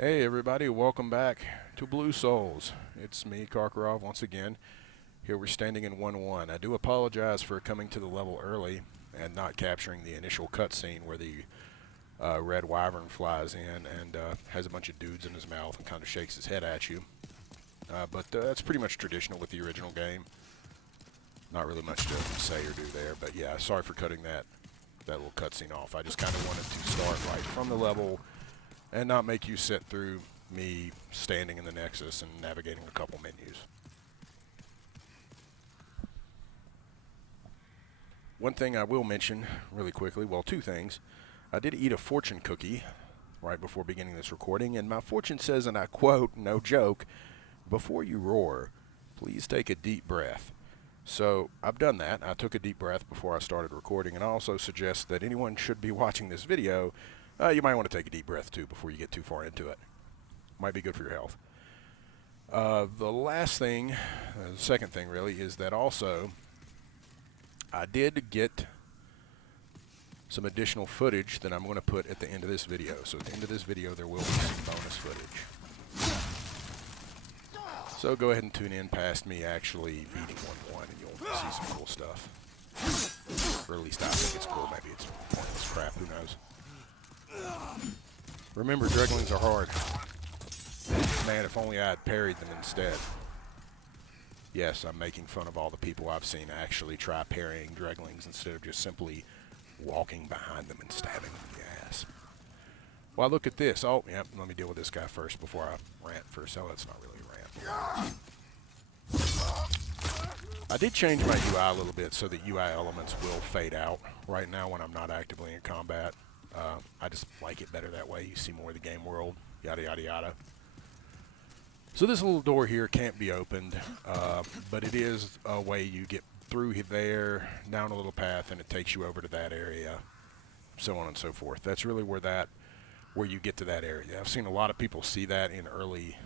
Hey everybody, welcome back to Blue Souls. It's me, Kark once again. Here we're standing in 1-1. I do apologize for coming to the level early and not capturing the initial cutscene where the red wyvern flies in and has a bunch of dudes in his mouth and kind of shakes his head at you. But that's pretty much traditional with the original game. Not really much to say or do there, but yeah, sorry for cutting that little cutscene off. I just kind of wanted to start right from the level and not make you sit through me standing in the Nexus and navigating a couple menus. One thing I will mention really quickly, well, two things. I did eat a fortune cookie right before beginning this recording, and my fortune says, and I quote, no joke, "Before you roar, please take a deep breath." So I've done that. I took a deep breath before I started recording, and I also suggest that anyone should be watching this video, you might want to take a deep breath too before you get too far into it. Might be good for your health. The last thing, the second thing really, is that also I did get some additional footage that I'm going to put at the end of this video. So at the end of this video there will be some bonus footage. So go ahead and tune in past me actually beating 1-1 and you'll see some cool stuff. Or at least I think it's cool. Maybe it's pointless crap, who knows. Remember, dreglings are hard. Man, if only I had parried them instead. Yes, I'm making fun of all the people I've seen actually try parrying dreglings instead of just simply walking behind them and stabbing them in the ass. Well, look at this. Oh, yep, let me deal with this guy first before I rant first. Oh, that's not really a rant. I did change my UI a little bit so that UI elements will fade out right now when I'm not actively in combat. I just like it better that way. You see more of the game world, yada, yada, yada. So this little door here can't be opened, but it is a way you get through there, down a little path, and it takes you over to that area, so on and so forth. That's really where you get to that area. I've seen a lot of people see that in early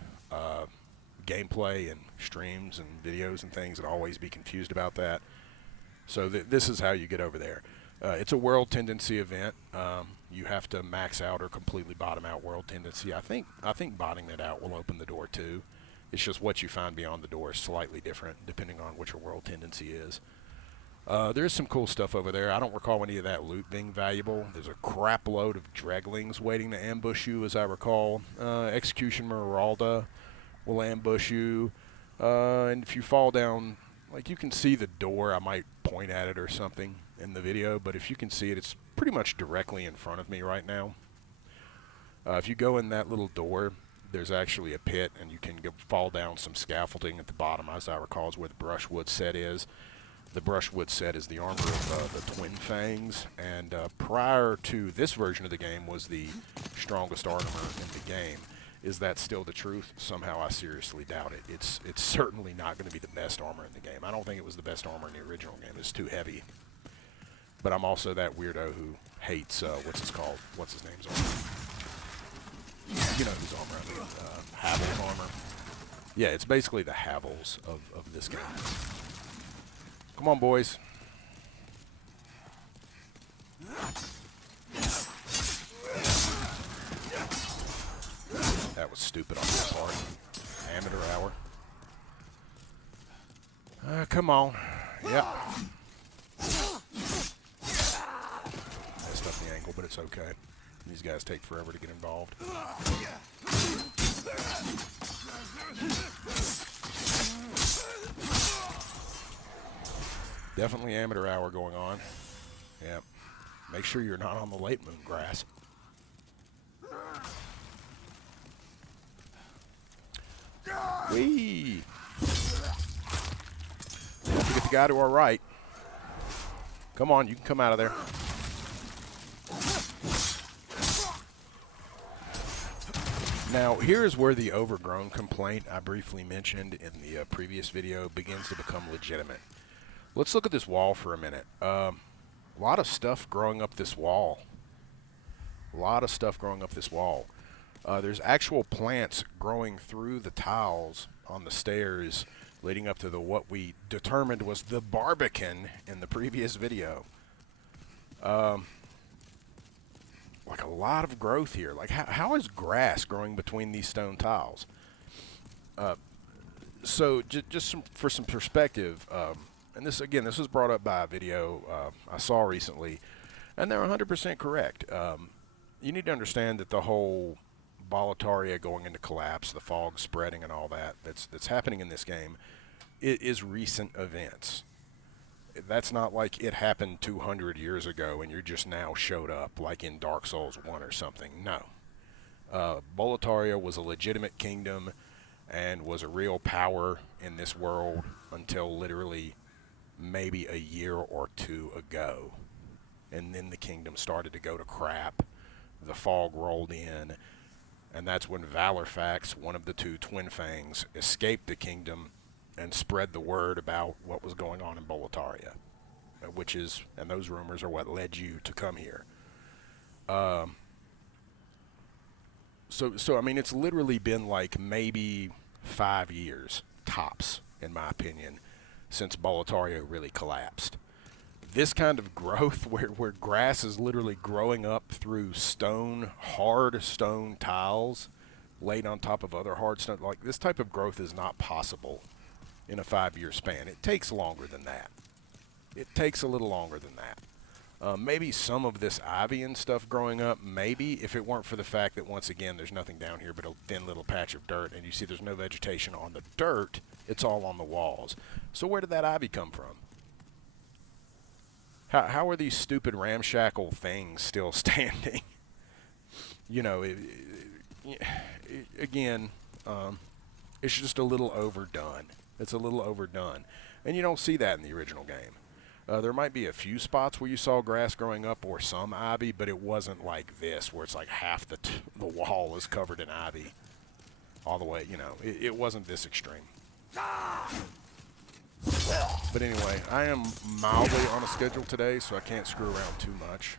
gameplay and streams and videos and things and always be confused about that. So this is how you get over there. It's a world tendency event. You have to max out or completely bottom out world tendency. I think bottoming it out will open the door too. It's just what you find beyond the door is slightly different depending on what your world tendency is. There's some cool stuff over there. I don't recall any of that loot being valuable. There's a crap load of dreglings waiting to ambush you, as I recall. Execution Meralda will ambush you. And if you fall down, like you can see the door, I might point at it or something in the video, but if you can see it, it's pretty much directly in front of me right now. If you go in that little door, there's actually a pit, and you can fall down some scaffolding at the bottom, as I recall, is where the brushwood set is. The brushwood set is the armor of the twin Fangs, and prior to this version of the game was the strongest armor in the game. Is that still the truth? Somehow I seriously doubt it. It's certainly not going to be the best armor in the game. I don't think it was the best armor in the original game. It's too heavy. But I'm also that weirdo who hates, what's his name's armor? You know whose armor I mean, Havel's armor. Yeah, it's basically the Havels of this game. Come on, boys. That was stupid on my part. Amateur hour. Come on. Yep. Messed up the angle, but it's okay. These guys take forever to get involved. Definitely amateur hour going on. Yep. Make sure you're not on the late moon grass. Whee! Have to get the guy to our right. Come on, you can come out of there. Now, here's where the overgrown complaint I briefly mentioned in the previous video begins to become legitimate. Let's look at this wall for a minute. A lot of stuff growing up this wall. There's actual plants growing through the tiles on the stairs leading up to what we determined was the barbican in the previous video. like a lot of growth here. Like how is grass growing between these stone tiles? So for some perspective, and this again, this was brought up by a video I saw recently, and they're 100% correct. You need to understand that the whole Boletaria going into collapse, the fog spreading, and all that's happening in this game, it is recent events. That's not like it happened 200 years ago and you just now showed up like in Dark Souls 1 or something. No. Boletaria was a legitimate kingdom and was a real power in this world until literally maybe a year or two ago. And then the kingdom started to go to crap. The fog rolled in, and that's when Valorfax, one of the two twin Fangs, escaped the kingdom and spread the word about what was going on in Boletaria, and those rumors are what led you to come here. So I mean, it's literally been like maybe 5 years tops, in my opinion, since Boletaria really collapsed. This kind of growth where grass is literally growing up through hard stone tiles laid on top of other hard stone, like this type of growth is not possible in a 5-year span. It takes longer than that. It takes a little longer than that. Maybe some of this ivy and stuff growing up, maybe, if it weren't for the fact that, once again, there's nothing down here but a thin little patch of dirt, and you see there's no vegetation on the dirt, it's all on the walls. So where did that ivy come from? How are these stupid ramshackle things still standing? You know, again, it's just a little overdone. It's a little overdone. And you don't see that in the original game. There might be a few spots where you saw grass growing up or some ivy, but it wasn't like this, where it's like half the wall is covered in ivy. All the way, you know, it wasn't this extreme. But anyway, I am mildly on a schedule today, so I can't screw around too much.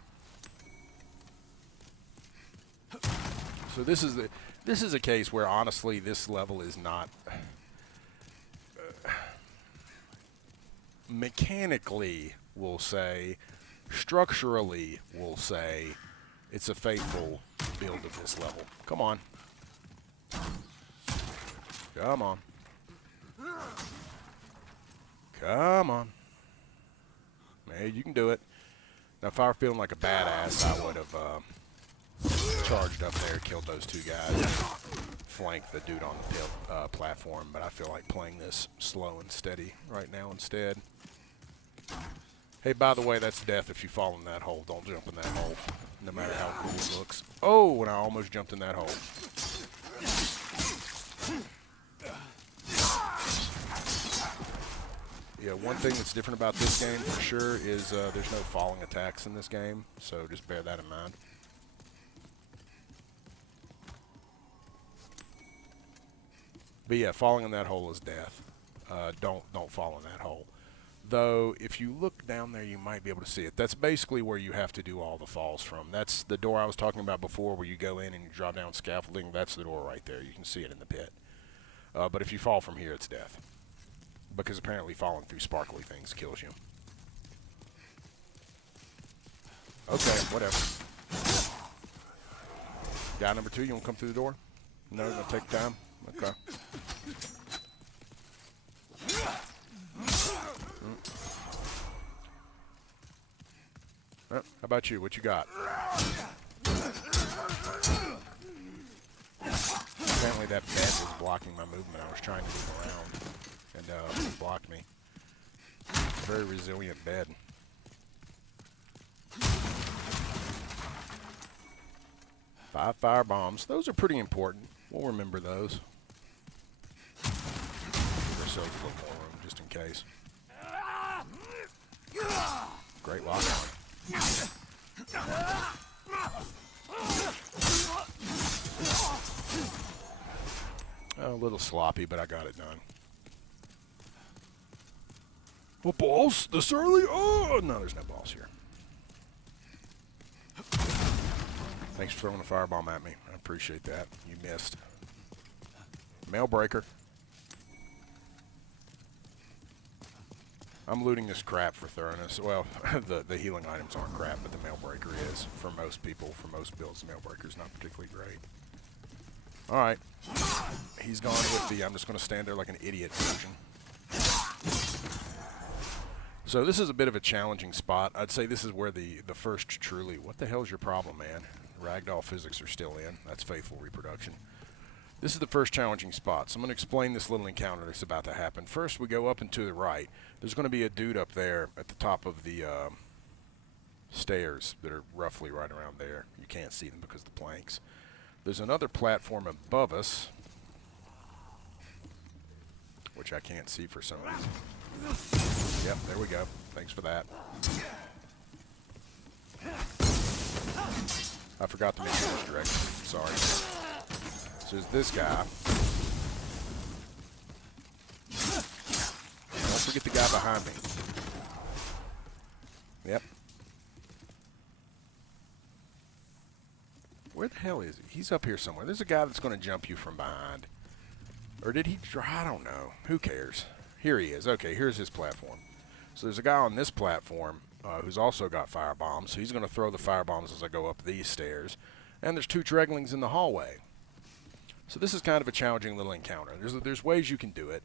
So this is a case where, honestly, this level is not mechanically, we'll say, structurally, we'll say, it's a faithful build of this level. Come on. Come on. Come on. Hey, you can do it. Now, if I were feeling like a badass, I would have charged up there, killed those two guys, flanked the dude on the platform, but I feel like playing this slow and steady right now instead. Hey, by the way, that's death if you fall in that hole. Don't jump in that hole, no matter how cool it looks. Oh, and I almost jumped in that hole. Yeah, one thing that's different about this game for sure is there's no falling attacks in this game, so just bear that in mind. But yeah, falling in that hole is death. Don't fall in that hole. Though, if you look down there, you might be able to see it. That's basically where you have to do all the falls from. That's the door I was talking about before, where you go in and you drop down scaffolding. That's the door right there. You can see it in the pit. But if you fall from here, it's death. Because apparently falling through sparkly things kills you. Okay, whatever. Guy number 2, you want to come through the door? No, gonna take time? Okay. How about you? What you got? Apparently that bed was blocking my movement. I was trying to move around, and it blocked me. Very resilient bed. Five fire bombs. Those are pretty important. We'll remember those. Give ourselves a little more room, just in case. Great lockdown. A little sloppy, but I got it done. Well, balls this early? Oh, no, there's no balls here. Thanks for throwing a firebomb at me. I appreciate that. You missed. Mail breaker. I'm looting this crap for thoroughness. Well, the healing items aren't crap, but the Mailbreaker is. For most people, for most builds, the Mailbreaker's not particularly great. Alright. He's gone with the I'm just going to stand there like an idiot version. So this is a bit of a challenging spot. I'd say this is where the first truly... What the hell's your problem, man? Ragdoll physics are still in. That's faithful reproduction. This is the first challenging spot. So I'm going to explain this little encounter that's about to happen. First, we go up and to the right. There's going to be a dude up there at the top of the stairs that are roughly right around there. You can't see them because of the planks. There's another platform above us, which I can't see for some reason. Yep, there we go. Thanks for that. I forgot to mention this direction. Sorry. So there's this guy. Don't forget the guy behind me. Yep. Where the hell is he? He's up here somewhere. There's a guy that's going to jump you from behind. Or did he try? I don't know. Who cares? Here he is. Okay, here's his platform. So there's a guy on this platform who's also got fire bombs. So he's going to throw the fire bombs as I go up these stairs. And there's two Dreglings in the hallway. So this is kind of a challenging little encounter. There's ways you can do it.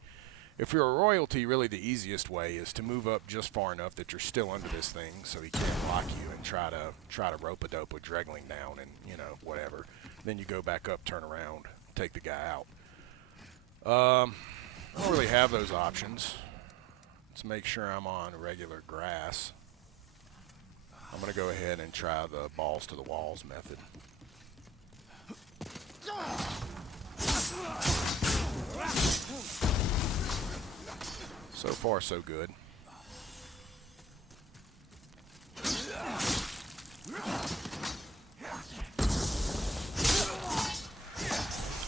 If you're a royalty, really the easiest way is to move up just far enough that you're still under this thing so he can't lock you and try to rope-a-dope a Dregling down and, you know, whatever. Then you go back up, turn around, take the guy out. I don't really have those options. Let's make sure I'm on regular grass. I'm going to go ahead and try the balls to the walls method. So far, so good.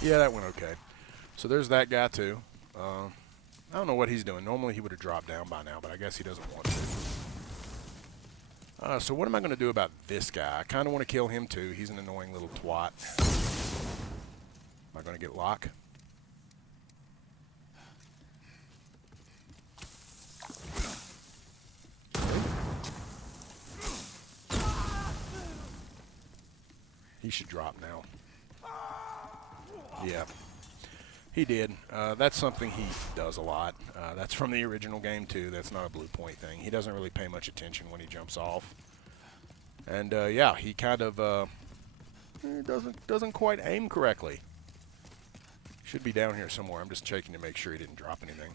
Yeah, that went okay. So there's that guy too. I don't know what he's doing. Normally he would have dropped down by now, but I guess he doesn't want to. So what am I going to do about this guy? I kind of want to kill him too. He's an annoying little twat. Am I going to get lock? He should drop now. Yeah. He did. That's something he does a lot. That's from the original game too. That's not a blue point thing. He doesn't really pay much attention when he jumps off. And yeah, he kind of doesn't quite aim correctly. Should be down here somewhere. I'm just checking to make sure he didn't drop anything.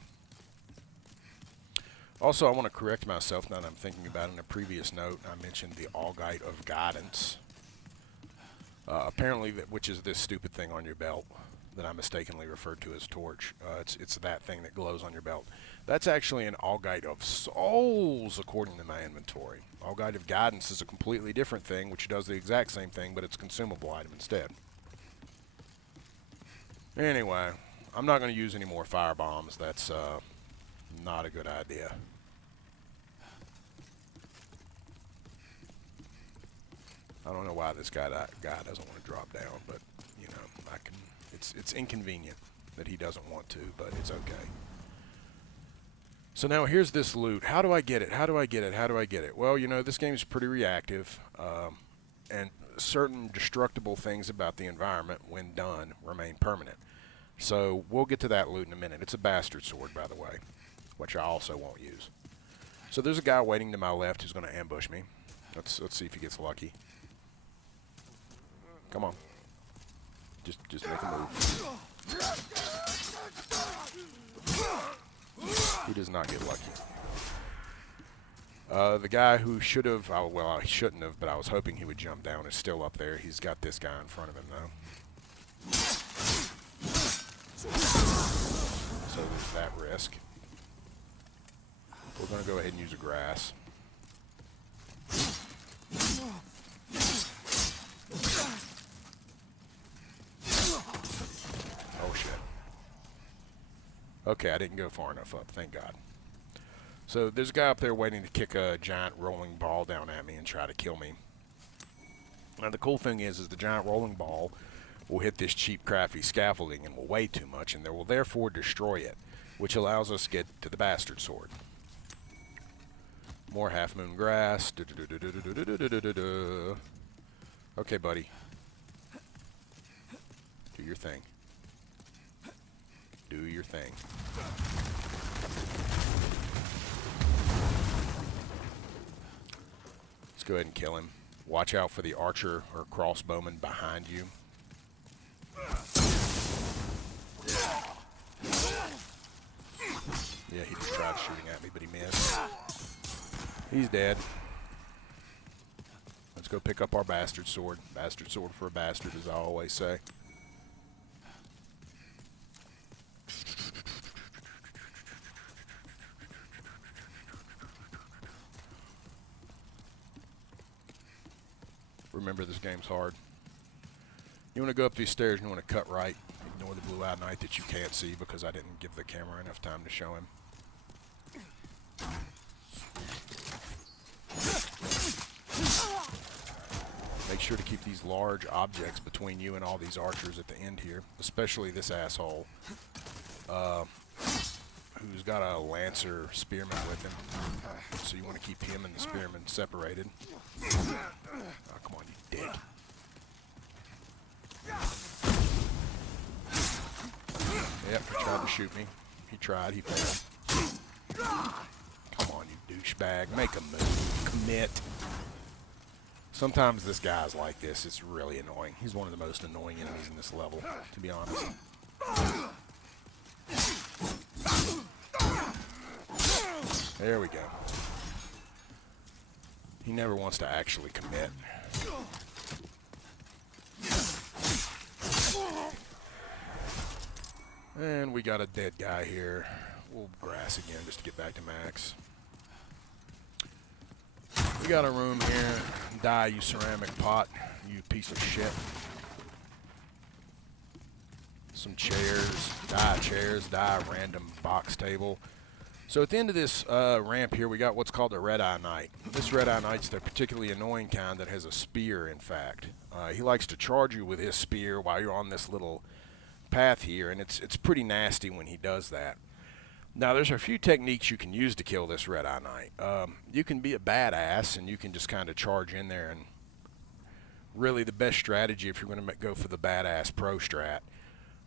Also, I want to correct myself now that I'm thinking about it. In a previous note, I mentioned the Augite of Guidance. Apparently, which is this stupid thing on your belt that I mistakenly referred to as torch. It's that thing that glows on your belt. That's actually an Augite of Souls, according to my inventory. Augite of Guidance is a completely different thing, which does the exact same thing, but it's a consumable item instead. Anyway, I'm not going to use any more fire bombs. That's not a good idea. I don't know why this guy doesn't want to drop down, but you know, I can. It's inconvenient that he doesn't want to, but it's okay. So now here's this loot. How do I get it? How do I get it? How do I get it? Well, you know, this game is pretty reactive, and certain destructible things about the environment, when done, remain permanent. So we'll get to that loot in a minute. It's a bastard sword, by the way, which I also won't use. So there's a guy waiting to my left who's going to ambush me. Let's see if he gets lucky. Come on. Just make a move. He does not get lucky. The guy who should have, well, I shouldn't have, but I was hoping he would jump down, is still up there. He's got this guy in front of him, though. So there's that risk. We're going to go ahead and use a grass. Oh, shit. Okay, I didn't go far enough up, thank God. So there's a guy up there waiting to kick a giant rolling ball down at me and try to kill me. Now the cool thing is the giant rolling ball will hit this cheap, crappy scaffolding and will weigh too much, and they will therefore destroy it, which allows us to get to the bastard sword. More half moon grass. Okay, buddy. Do your thing. Do your thing. Let's go ahead and kill him. Watch out for the archer or crossbowman behind you. Yeah, he just tried shooting at me, but he missed. He's dead. Let's go pick up our bastard sword. Bastard sword for a bastard, as I always say. Remember, this game's hard. You want to go up these stairs and you want to cut right. Ignore the blue-eyed knight that you can't see because I didn't give the camera enough time to show him. Make sure to keep these large objects between you and all these archers at the end here, especially this asshole who's got a lancer spearman with him. So you want to keep him and the spearman separated. Oh, come on, you dick. Yep, he tried to shoot me. He tried, he failed. Come on, you douchebag. Make a move. Commit. Sometimes this guy's like this. It's really annoying. He's one of the most annoying enemies in this level, to be honest. There we go. He never wants to actually commit. And we got a dead guy here. We'll grass again just to get back to max. We got a room here. Die, you ceramic pot, you piece of shit. Some chairs. Die chairs. Die random box table. So at the end of this ramp here, we got what's called a red-eye knight. This red-eye knight's the particularly annoying kind that has a spear, in fact. He likes to charge you with his spear while you're on this little path here, and it's pretty nasty when he does that. Now, there's a few techniques you can use to kill this red-eye knight. You can be a badass, and you can just kind of charge in there, and really the best strategy if you're going to go for the badass pro strat,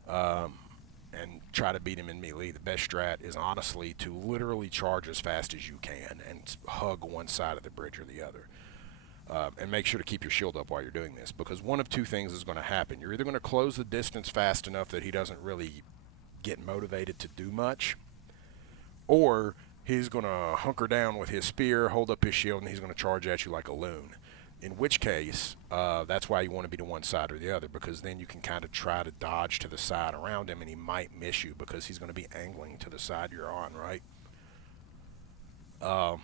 and try to beat him in melee, the best strat is honestly to literally charge as fast as you can and hug one side of the bridge or the other. And make sure to keep your shield up while you're doing this, because one of two things is going to happen. You're either going to close the distance fast enough that he doesn't really get motivated to do much, or he's going to hunker down with his spear, hold up his shield, and he's going to charge at you like a loon. In which case, that's why you want to be to one side or the other, because then you can kind of try to dodge to the side around him, and he might miss you because he's going to be angling to the side you're on, right? Of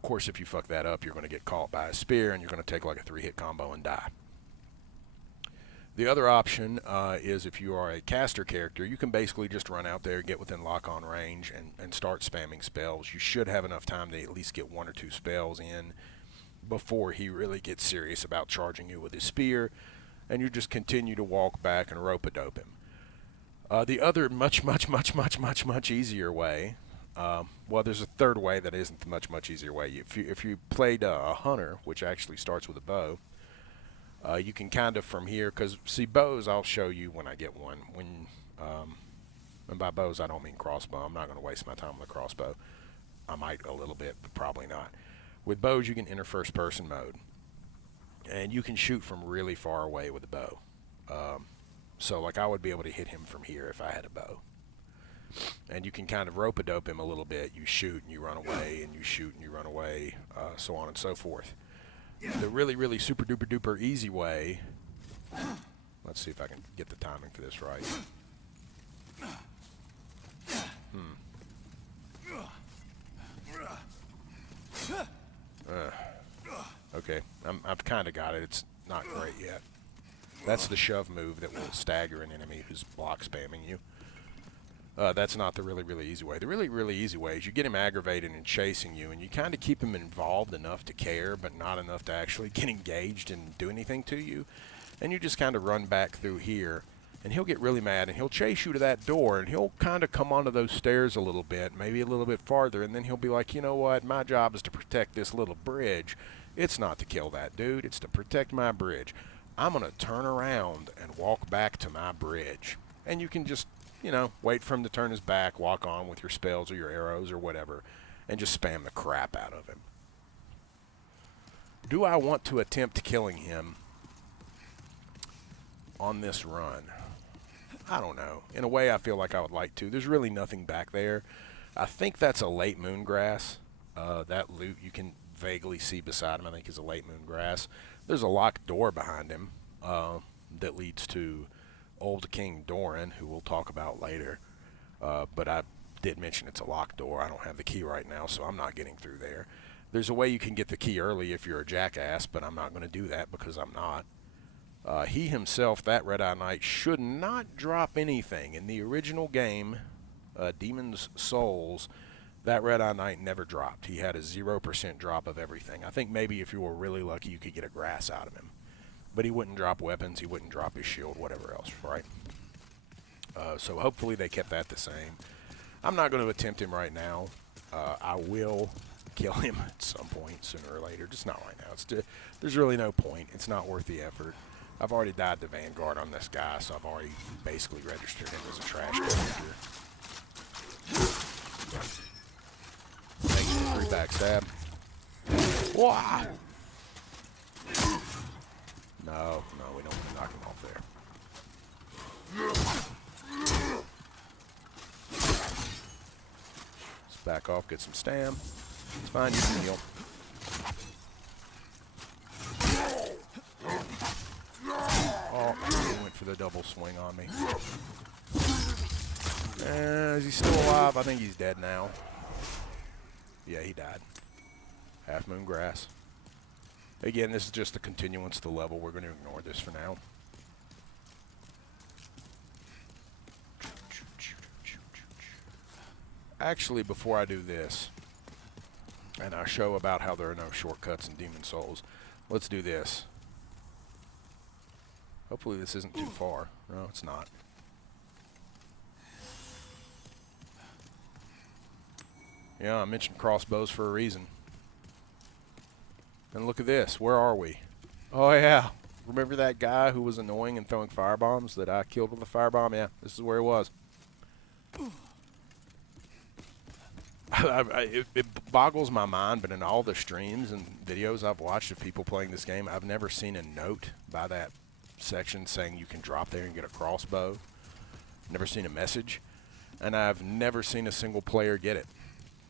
course, if you fuck that up, you're going to get caught by a spear, and you're going to take like a 3-hit combo and die. The other option is if you are a caster character, you can basically just run out there, get within lock-on range, and start spamming spells. You should have enough time to at least get 1 or 2 spells in before he really gets serious about charging you with his spear, and you just continue to walk back and rope-a-dope him. The other much easier way, well, there's a third way that isn't the much easier way. If you played a hunter, which actually starts with a bow, you can kind of from here, because see, bows I'll show you when I get one. And by bows I don't mean crossbow. I'm not going to waste my time with a crossbow. I might a little bit, but probably not. With bows, you can enter first-person mode, and you can shoot from really far away with a bow. So, like, I would be able to hit him from here if I had a bow. And you can kind of rope-a-dope him a little bit. You shoot and you run away, and you shoot and you run away, so on and so forth. The really super-duper-duper easy way... Let's see if I can get the timing for this right. Okay, I've kind of got it. It's not great yet. That's the shove move that will stagger an enemy who's block spamming you. That's not the really easy way. The really easy way is you get him aggravated and chasing you, and you kind of keep him involved enough to care, but not enough to actually get engaged and do anything to you. And you just kind of run back through here And he'll get really mad, and he'll chase you to that door, and he'll kind of come onto those stairs a little bit, maybe a little bit farther, and then he'll be like, you know what, my job is to protect this little bridge. It's not to kill that dude, it's to protect my bridge. I'm going to turn around and walk back to my bridge. And you can just, you know, wait for him to turn his back, walk on with your spells or your arrows or whatever, and just spam the crap out of him. Do I want to attempt killing him on this run? I don't know. In a way, I feel like I would like to. There's really nothing back there. I think that's a late moon grass. That loot you can vaguely see beside him, I think, is a late moon grass. There's a locked door behind him that leads to Old King Doran, who we'll talk about later. But I did mention it's a locked door. I don't have the key right now, so I'm not getting through there. There's a way you can get the key early if you're a jackass, but I'm not going to do that because I'm not. He himself, that Red-Eye Knight, should not drop anything. In the original game, Demon's Souls, that Red-Eye Knight never dropped. He had a 0% drop of everything. I think maybe if you were really lucky, you could get a grass out of him. But he wouldn't drop weapons, he wouldn't drop his shield, whatever else, right? So hopefully they kept that the same. I'm not going to attempt him right now. I will kill him at some point, sooner or later. Just not right now. There's really no point. It's not worth the effort. I've already died to Vanguard on this guy, so I've already basically registered him as a trash character. Thanks for the free backstab. Wah! No, we don't want to knock him off there. Let's back off, get some stam. It's fine, you can heal. Oh, he went for the double swing on me. Is he still alive? I think he's dead now. Yeah, he died. Half Moon Grass. Again, this is just a continuance to the level. We're going to ignore this for now. Actually, before I do this, and I show about how there are no shortcuts in Demon Souls, let's do this. Hopefully this isn't too far. No, it's not. Yeah, I mentioned crossbows for a reason. And look at this. Where are we? Oh, yeah. Remember that guy who was annoying and throwing firebombs that I killed with a firebomb? Yeah, this is where he was. It boggles my mind, but in all the streams and videos I've watched of people playing this game, I've never seen a note by that section saying you can drop there and get a crossbow. Never seen a message. And I've never seen a single player get it.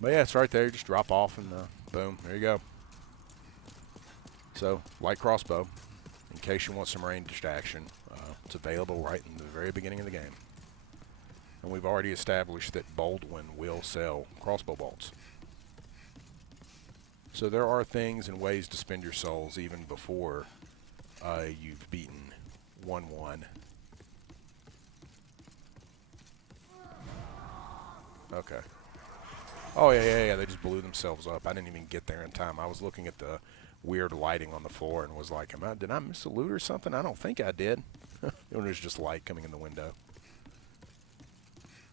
But yeah, it's right there. Just drop off and boom, there you go. So, light crossbow, in case you want some ranged action. It's available right in the very beginning of the game. And we've already established that Baldwin will sell crossbow bolts. So there are things and ways to spend your souls even before you've beaten 1-1. Okay. Oh, yeah, they just blew themselves up. I didn't even get there in time. I was looking at the weird lighting on the floor and was like, did I miss a loot or something? I don't think I did. It was just light coming in the window.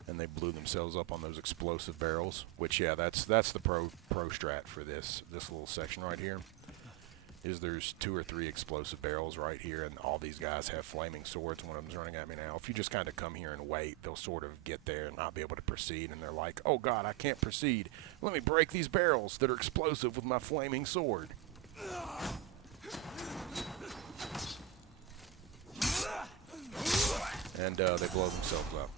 And they blew themselves up on those explosive barrels, which, yeah, that's the pro strat for this little section right here. Is there's 2 or 3 explosive barrels right here, and all these guys have flaming swords. One of them's running at me now. If you just kind of come here and wait, they'll sort of get there and not be able to proceed, and they're like, oh god, I can't proceed. Let me break these barrels that are explosive with my flaming sword. And they blow themselves up.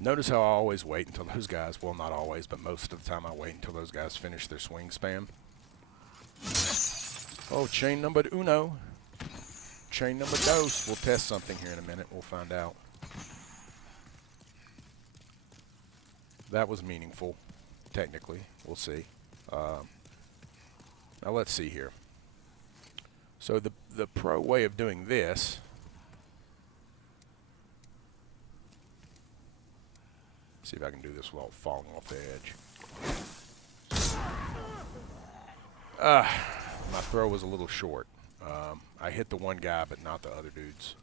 Notice how I always wait until those guys, well, not always, but most of the time I wait until those guys finish their swing spam. Oh, chain number uno. Chain number dos. We'll test something here in a minute. We'll find out. That was meaningful, technically. We'll see. Now let's see here. So the pro way of doing this... See if I can do this without falling off the edge. My throw was a little short. I hit the one guy, but not the other dudes.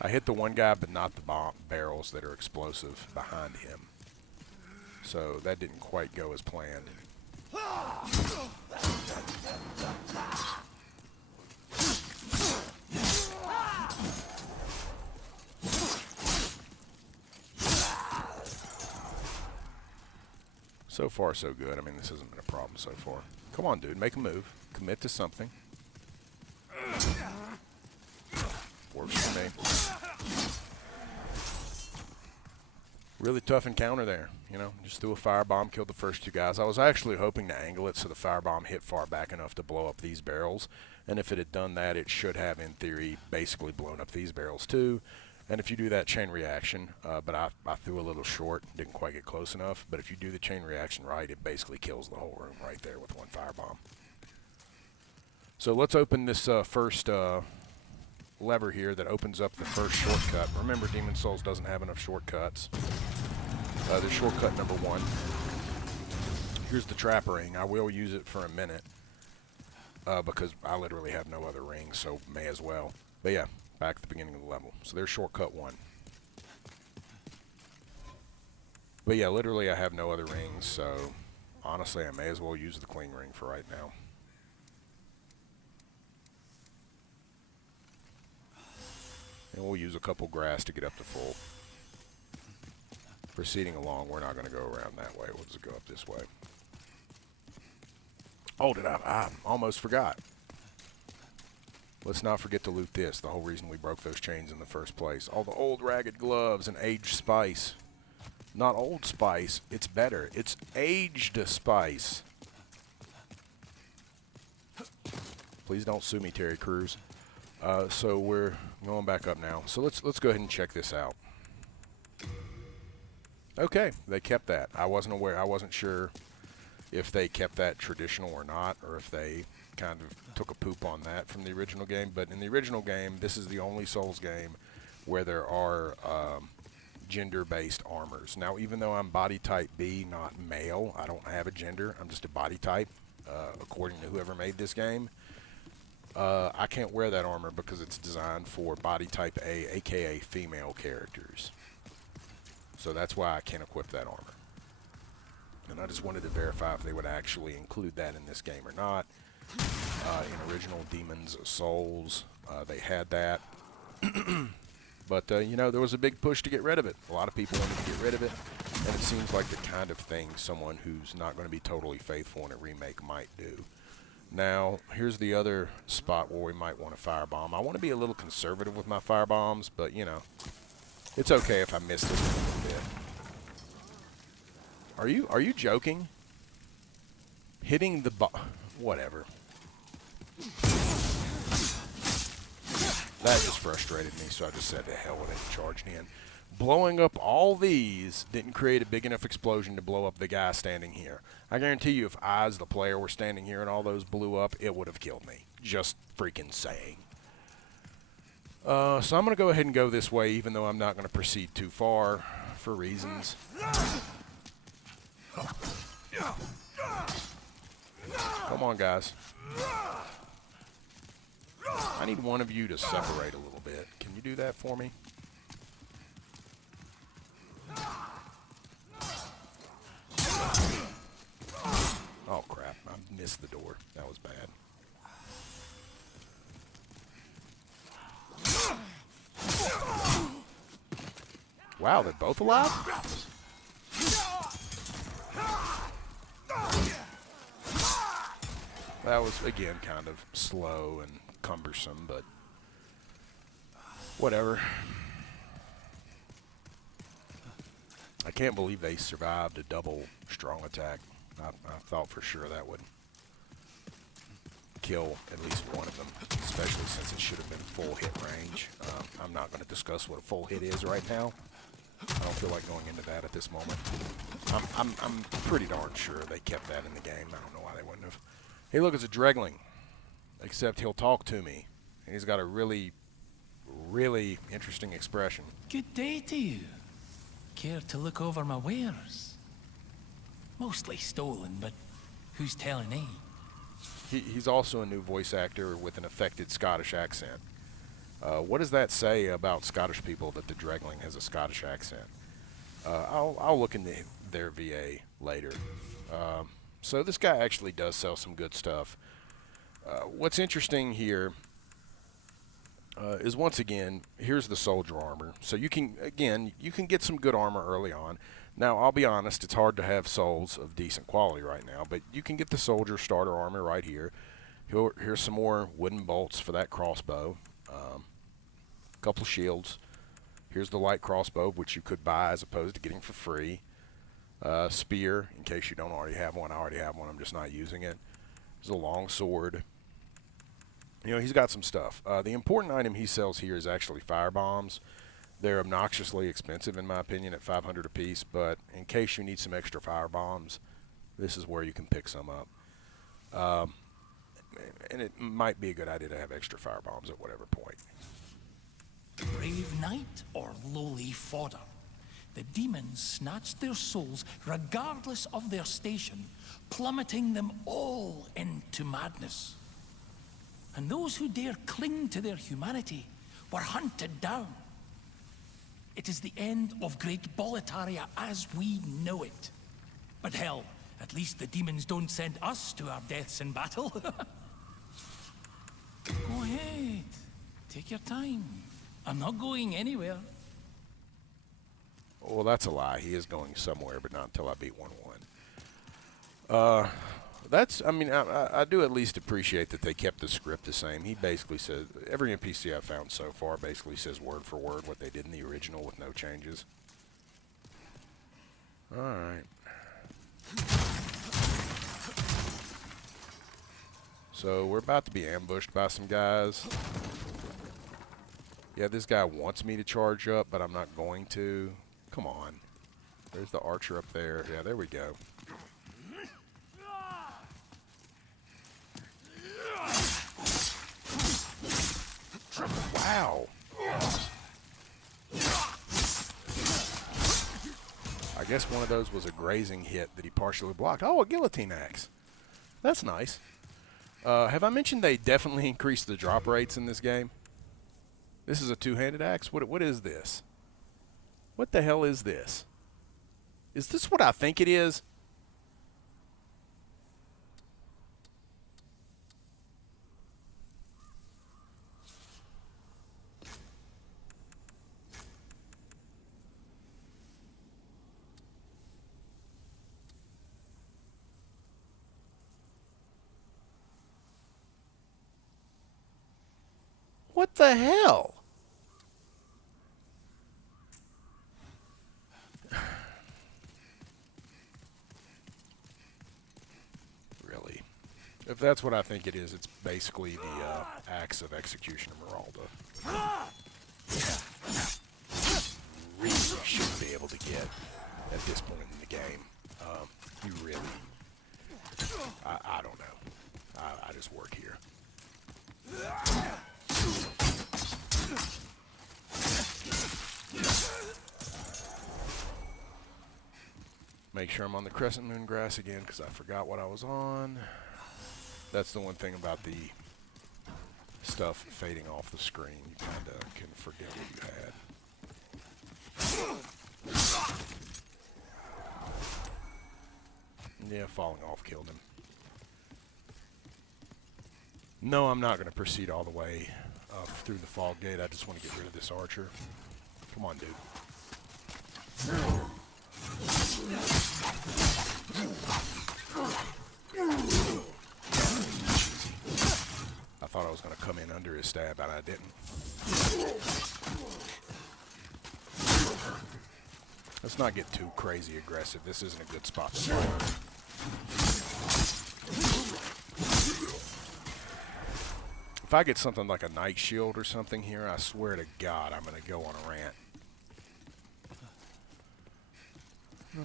I hit the one guy, but not the barrels that are explosive behind him. So that didn't quite go as planned. So far, so good. I mean, this hasn't been a problem so far. Come on, dude. Make a move. Commit to something. Works for me. Really tough encounter there. You know, just threw a firebomb, killed the first two guys. I was actually hoping to angle it so the firebomb hit far back enough to blow up these barrels. And if it had done that, it should have, in theory, basically blown up these barrels too. And if you do that chain reaction, but I threw a little short, didn't quite get close enough. But if you do the chain reaction right, it basically kills the whole room right there with one firebomb. So let's open this first lever here that opens up the first shortcut. Remember, Demon Souls doesn't have enough shortcuts. There's shortcut number 1. Here's the trap ring. I will use it for a minute because I literally have no other rings, so may as well. But yeah, back at the beginning of the level. So there's shortcut 1. But yeah, literally I have no other rings, so honestly I may as well use the clean ring for right now. And we'll use a couple grass to get up to full. Proceeding along, we're not going to go around that way. We'll just go up this way. Oh, I almost forgot. Let's not forget to loot this. The whole reason we broke those chains in the first place. All the old ragged gloves and aged spice. Not old spice. It's better. It's aged spice. Please don't sue me, Terry Crews. So we're going back up now. So let's go ahead and check this out. Okay, they kept that. I wasn't aware. I wasn't sure if they kept that traditional or not, or if they kind of took a poop on that from the original game. But in the original game, this is the only Souls game where there are gender-based armors. Now, even though I'm body type B, not male, I don't have a gender. I'm just a body type, according to whoever made this game. I can't wear that armor because it's designed for body type A, aka female characters. So that's why I can't equip that armor. And I just wanted to verify if they would actually include that in this game or not. In original Demon's Souls, they had that. But, you know, there was a big push to get rid of it. A lot of people wanted to get rid of it. And it seems like the kind of thing someone who's not going to be totally faithful in a remake might do. Now, here's the other spot where we might want to firebomb. I want to be a little conservative with my firebombs, but, you know, it's okay if I miss this a little bit. Are you joking? Hitting the whatever. That just frustrated me, so I just said to hell with it and charged in. Blowing up all these didn't create a big enough explosion to blow up the guy standing here. I guarantee you if I, as the player, were standing here and all those blew up, it would have killed me. Just freaking saying. So I'm going to go ahead and go this way, even though I'm not going to proceed too far for reasons. Come on, guys. I need one of you to separate a little bit. Can you do that for me? Oh, crap. I missed the door. That was bad. Wow, they're both alive? That was, again, kind of slow and cumbersome, but whatever. I can't believe they survived a double strong attack. I thought for sure that would kill at least one of them, especially since it should have been full hit range. I'm not going to discuss what a full hit is right now. I don't feel like going into that at this moment. I'm pretty darn sure they kept that in the game. I don't know why they wouldn't have. Hey, look, it's a Dregling. Except he'll talk to me. And he's got a really, really interesting expression. Good day to you. Care to look over my wares? Mostly stolen, but who's telling, eh? He's also a new voice actor with an affected Scottish accent. What does that say about Scottish people that the Dregling has a Scottish accent? I'll look into their VA later. So this guy actually does sell some good stuff. What's interesting here is, once again, here's the soldier armor. So you can get some good armor early on. Now, I'll be honest, it's hard to have souls of decent quality right now, but you can get the soldier starter armor right here. Here's some more wooden bolts for that crossbow. A couple of shields. Here's the light crossbow, which you could buy as opposed to getting for free. Spear, in case you don't already have one. I already have one, I'm just not using it. There's a long sword. You know, he's got some stuff. The important item he sells here is actually fire bombs. They're obnoxiously expensive, in my opinion, at 500 apiece, but in case you need some extra fire bombs, this is where you can pick some up. And it might be a good idea to have extra fire bombs at whatever point. Brave knight or lowly fodder, the demons snatched their souls regardless of their station, plummeting them all into madness. And those who dare cling to their humanity were hunted down. It is the end of great Boletaria as we know it. But hell, at least the demons don't send us to our deaths in battle. Go ahead, take your time. I'm not going anywhere. Well, that's a lie. He is going somewhere, but not until I beat 1-1. I mean, I do at least appreciate that they kept the script the same. He basically says, every NPC I've found so far basically says word for word what they did in the original with no changes. Alright. So, we're about to be ambushed by some guys. Yeah, this guy wants me to charge up, but I'm not going to. Come on. There's the archer up there. Yeah, there we go. Wow. I guess one of those was a grazing hit that he partially blocked. Oh, a Guillotine Axe. That's nice. Have I mentioned they definitely increased the drop rates in this game? This is a two-handed axe? What is this? What the hell is this? Is this what I think it is? What the hell? Really? If that's what I think it is, it's basically the Axe of Executioner Meralda. Really should be able to get at this point in the game. You really... I don't know. I just work here. Make sure I'm on the Crescent Moon grass again because I forgot what I was on. That's the one thing about the stuff fading off the screen. You kind of can forget what you had. Yeah, falling off killed him. No, I'm not going to proceed all the way through the fog gate. I just want to get rid of this archer. Come on, dude. I thought I was going to come in under his stab, and I didn't. Let's not get too crazy aggressive. This isn't a good spot to fight. If I get something like a night shield or something here, I swear to God, I'm going to go on a rant. No.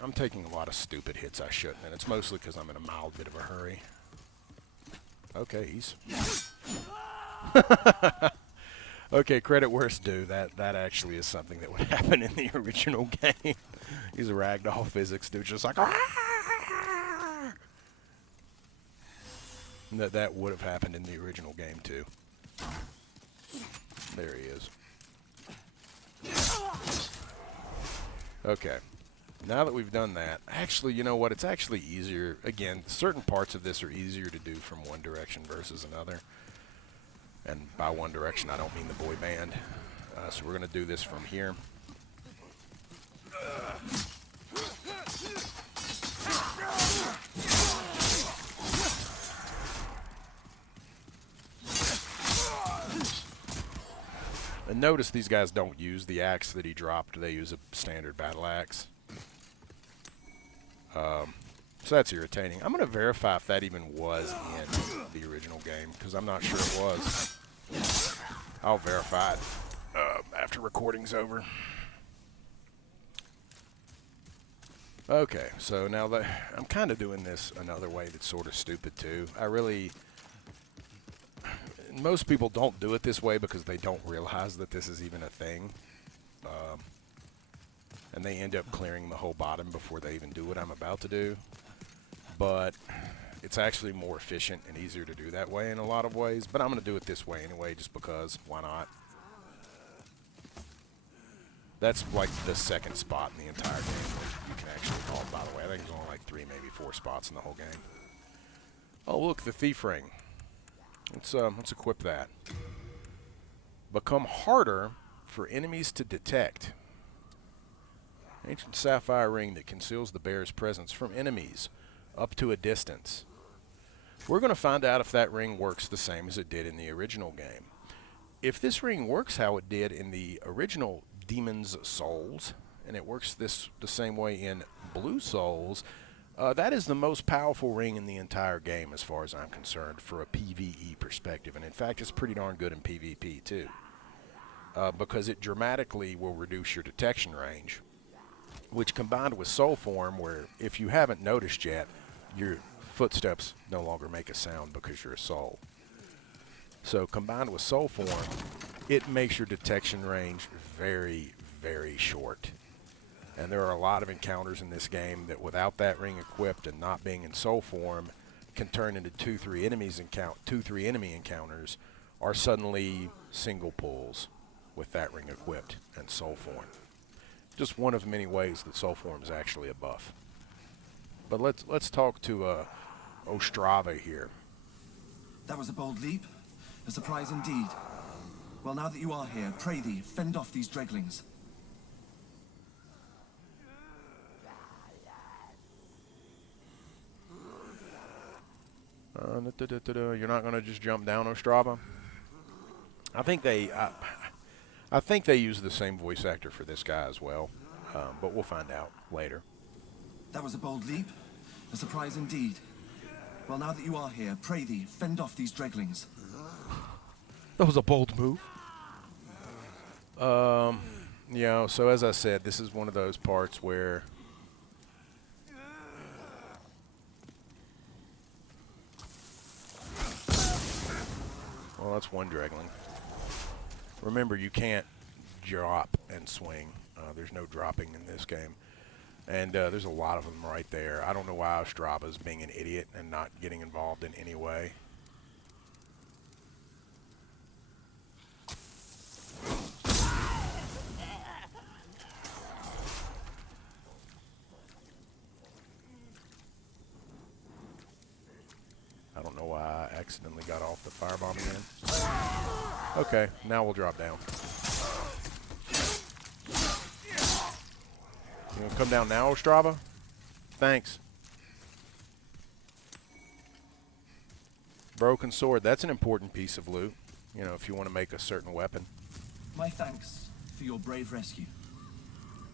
I'm taking a lot of stupid hits I shouldn't, and it's mostly because I'm in a mild bit of a hurry. Okay, he's... Okay, credit where it's due. That actually is something that would happen in the original game. He's a ragdoll physics dude, just like... That would have happened in the original game too. There he is. Okay. Now that we've done that, actually, you know what? It's actually easier. Again, certain parts of this are easier to do from one direction versus another. And by one direction, I don't mean the boy band. So we're going to do this from here. And notice these guys don't use the axe that he dropped. They use a standard battle axe. So that's irritating. I'm going to verify if that even was in the original game, because I'm not sure it was. I'll verify it after recording's over. Okay, so now that I'm kind of doing this another way that's sort of stupid too. Most people don't do it this way because they don't realize that this is even a thing. And they end up clearing the whole bottom before they even do what I'm about to do. But it's actually more efficient and easier to do that way in a lot of ways. But I'm going to do it this way anyway, just because. Why not? That's like the second spot in the entire game that you can actually call it, by the way. I think there's only like 3, maybe 4 spots in the whole game. Oh, look, the thief ring. Let's equip that. Become harder for enemies to detect. Ancient sapphire ring that conceals the bear's presence from enemies up to a distance. We're going to find out if that ring works the same as it did in the original game. If this ring works how it did in the original Demon's Souls, and it works the same way in Blue Souls, that is the most powerful ring in the entire game as far as I'm concerned for a PvE perspective. And in fact, it's pretty darn good in PvP too. Because it dramatically will reduce your detection range, which combined with soul form, where if you haven't noticed yet, your footsteps no longer make a sound because you're a soul. So combined with soul form, it makes your detection range very, very short. And there are a lot of encounters in this game that without that ring equipped and not being in soul form can turn into 2-3 enemy encounters are suddenly single pulls with that ring equipped and soul form. Just one of many ways that soul form is actually a buff. But let's talk to Ostrava here. That was a bold leap, a surprise indeed. Well, now that you are here, pray thee, fend off these dreglings. You're not going to just jump down, Ostrava? I think they use the same voice actor for this guy as well, but we'll find out later. That was a bold leap, a surprise indeed. Well, now that you are here, pray thee, fend off these dreglings. That was a bold move. You know, so as I said, this is one of those parts where well, that's one dregling. Remember, you can't drop and swing. There's no dropping in this game. And there's a lot of them right there. I don't know why Ostrava's being an idiot and not getting involved in any way. I don't know why I accidentally got off the firebomb again. Okay, now we'll drop down. You wanna come down now, Ostrava? Thanks. Broken sword, that's an important piece of loot, you know, if you want to make a certain weapon. My thanks for your brave rescue.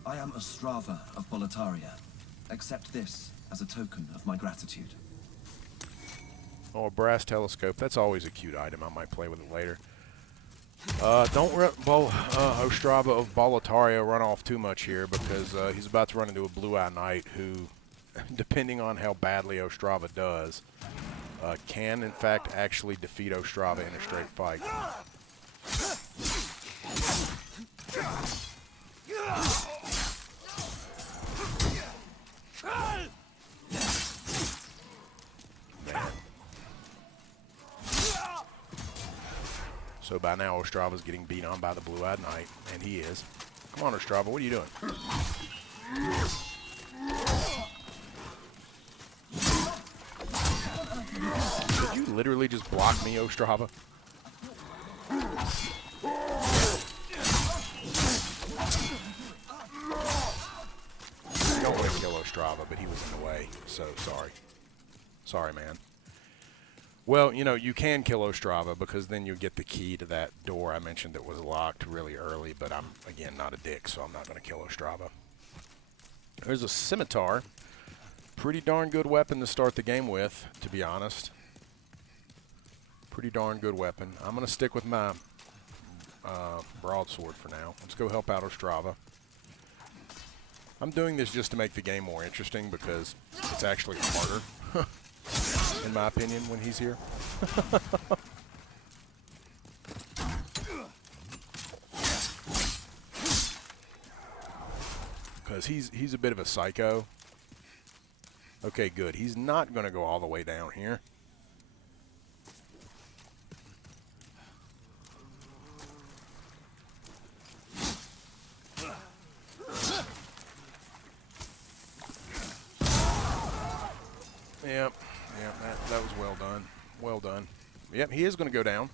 I am Ostrava of Boletaria. Accept this as a token of my gratitude. Oh, a brass telescope. That's always a cute item. I might play with it later. Don't Ostrava of Boletaria run off too much here, because he's about to run into a blue-eye knight who, depending on how badly Ostrava does, can in fact actually defeat Ostrava in a straight fight. So by now Ostrava's getting beat on by the Blue-Eyed Knight, and he is. Come on, Ostrava, what are you doing? Did you literally just block me, Ostrava? I don't want to kill Ostrava, but he was in the way, so sorry. Sorry, man. Well, you know, you can kill Ostrava because then you get the key to that door I mentioned that was locked really early, but I'm, again, not a dick, so I'm not going to kill Ostrava. There's a scimitar. Pretty darn good weapon to start the game with, to be honest. Pretty darn good weapon. I'm going to stick with my broadsword for now. Let's go help out Ostrava. I'm doing this just to make the game more interesting because it's actually harder, in my opinion, when he's here. Because he's a bit of a psycho. Okay, good. He's not going to go all the way down here. Yep, that was well done. Well done. Yep, he is going to go down.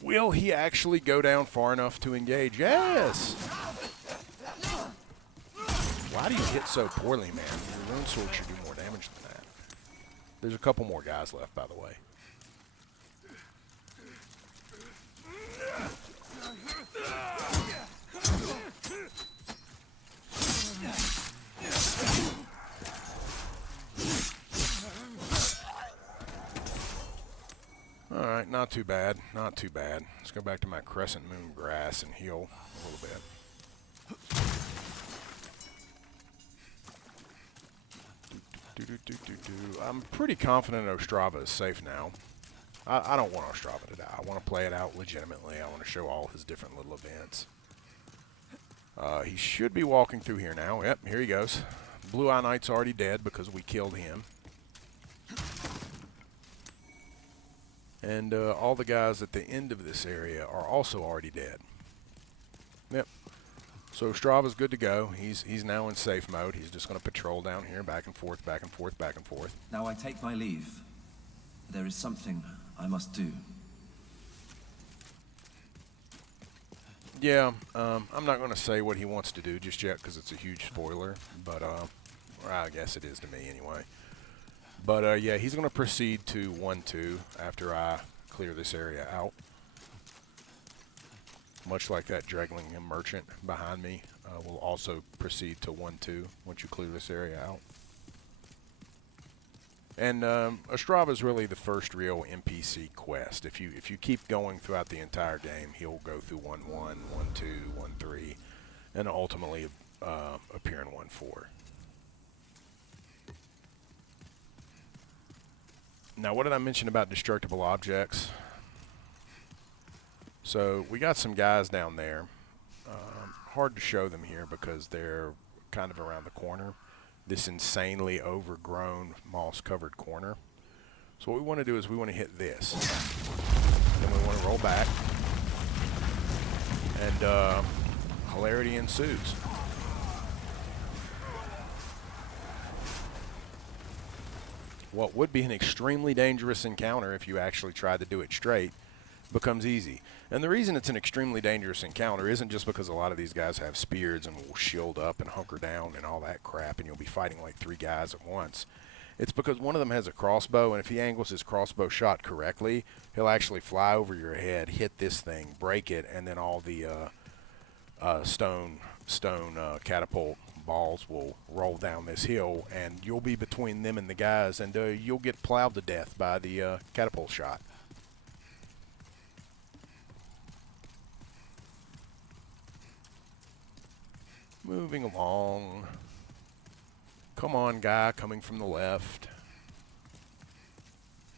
Will he actually go down far enough to engage? Yes! Why do you hit so poorly, man? Your rune sword should do more damage than that. There's a couple more guys left, by the way. Alright, not too bad. Not too bad. Let's go back to my crescent moon grass and heal a little bit. I'm pretty confident Ostrava is safe now. I don't want Ostrava to die. I want to play it out legitimately. I want to show all his different little events. He should be walking through here now. Yep, here he goes. Blue-Eye Knight's already dead because we killed him. And all the guys at the end of this area are also already dead. Yep. So Ostrava's good to go. He's now in safe mode. He's just going to patrol down here, back and forth, back and forth, back and forth. Now I take my leave. There is something I must do. Yeah, I'm not going to say what he wants to do just yet because it's a huge spoiler, but I guess it is to me anyway. But yeah, he's going to proceed to 1-2 after I clear this area out. Much like that Dregling merchant behind me will also proceed to 1-2 once you clear this area out. And Ostrava is really the first real NPC quest. If you keep going throughout the entire game, he'll go through 1-1, 1-2, 1-3, and ultimately appear in 1-4. Now, what did I mention about destructible objects? So we got some guys down there. Hard to show them here because they're kind of around the corner. This insanely overgrown, moss-covered corner. So what we want to do is we want to hit this. Then we want to roll back. And hilarity ensues. What would be an extremely dangerous encounter if you actually tried to do it straight becomes easy. And the reason it's an extremely dangerous encounter isn't just because a lot of these guys have spears and will shield up and hunker down and all that crap and you'll be fighting like 3 guys at once. It's because one of them has a crossbow, and if he angles his crossbow shot correctly, he'll actually fly over your head, hit this thing, break it, and then all the stone catapult balls will roll down this hill, and you'll be between them and the guys, and you'll get plowed to death by the catapult shot. Moving along. Come on, guy coming from the left.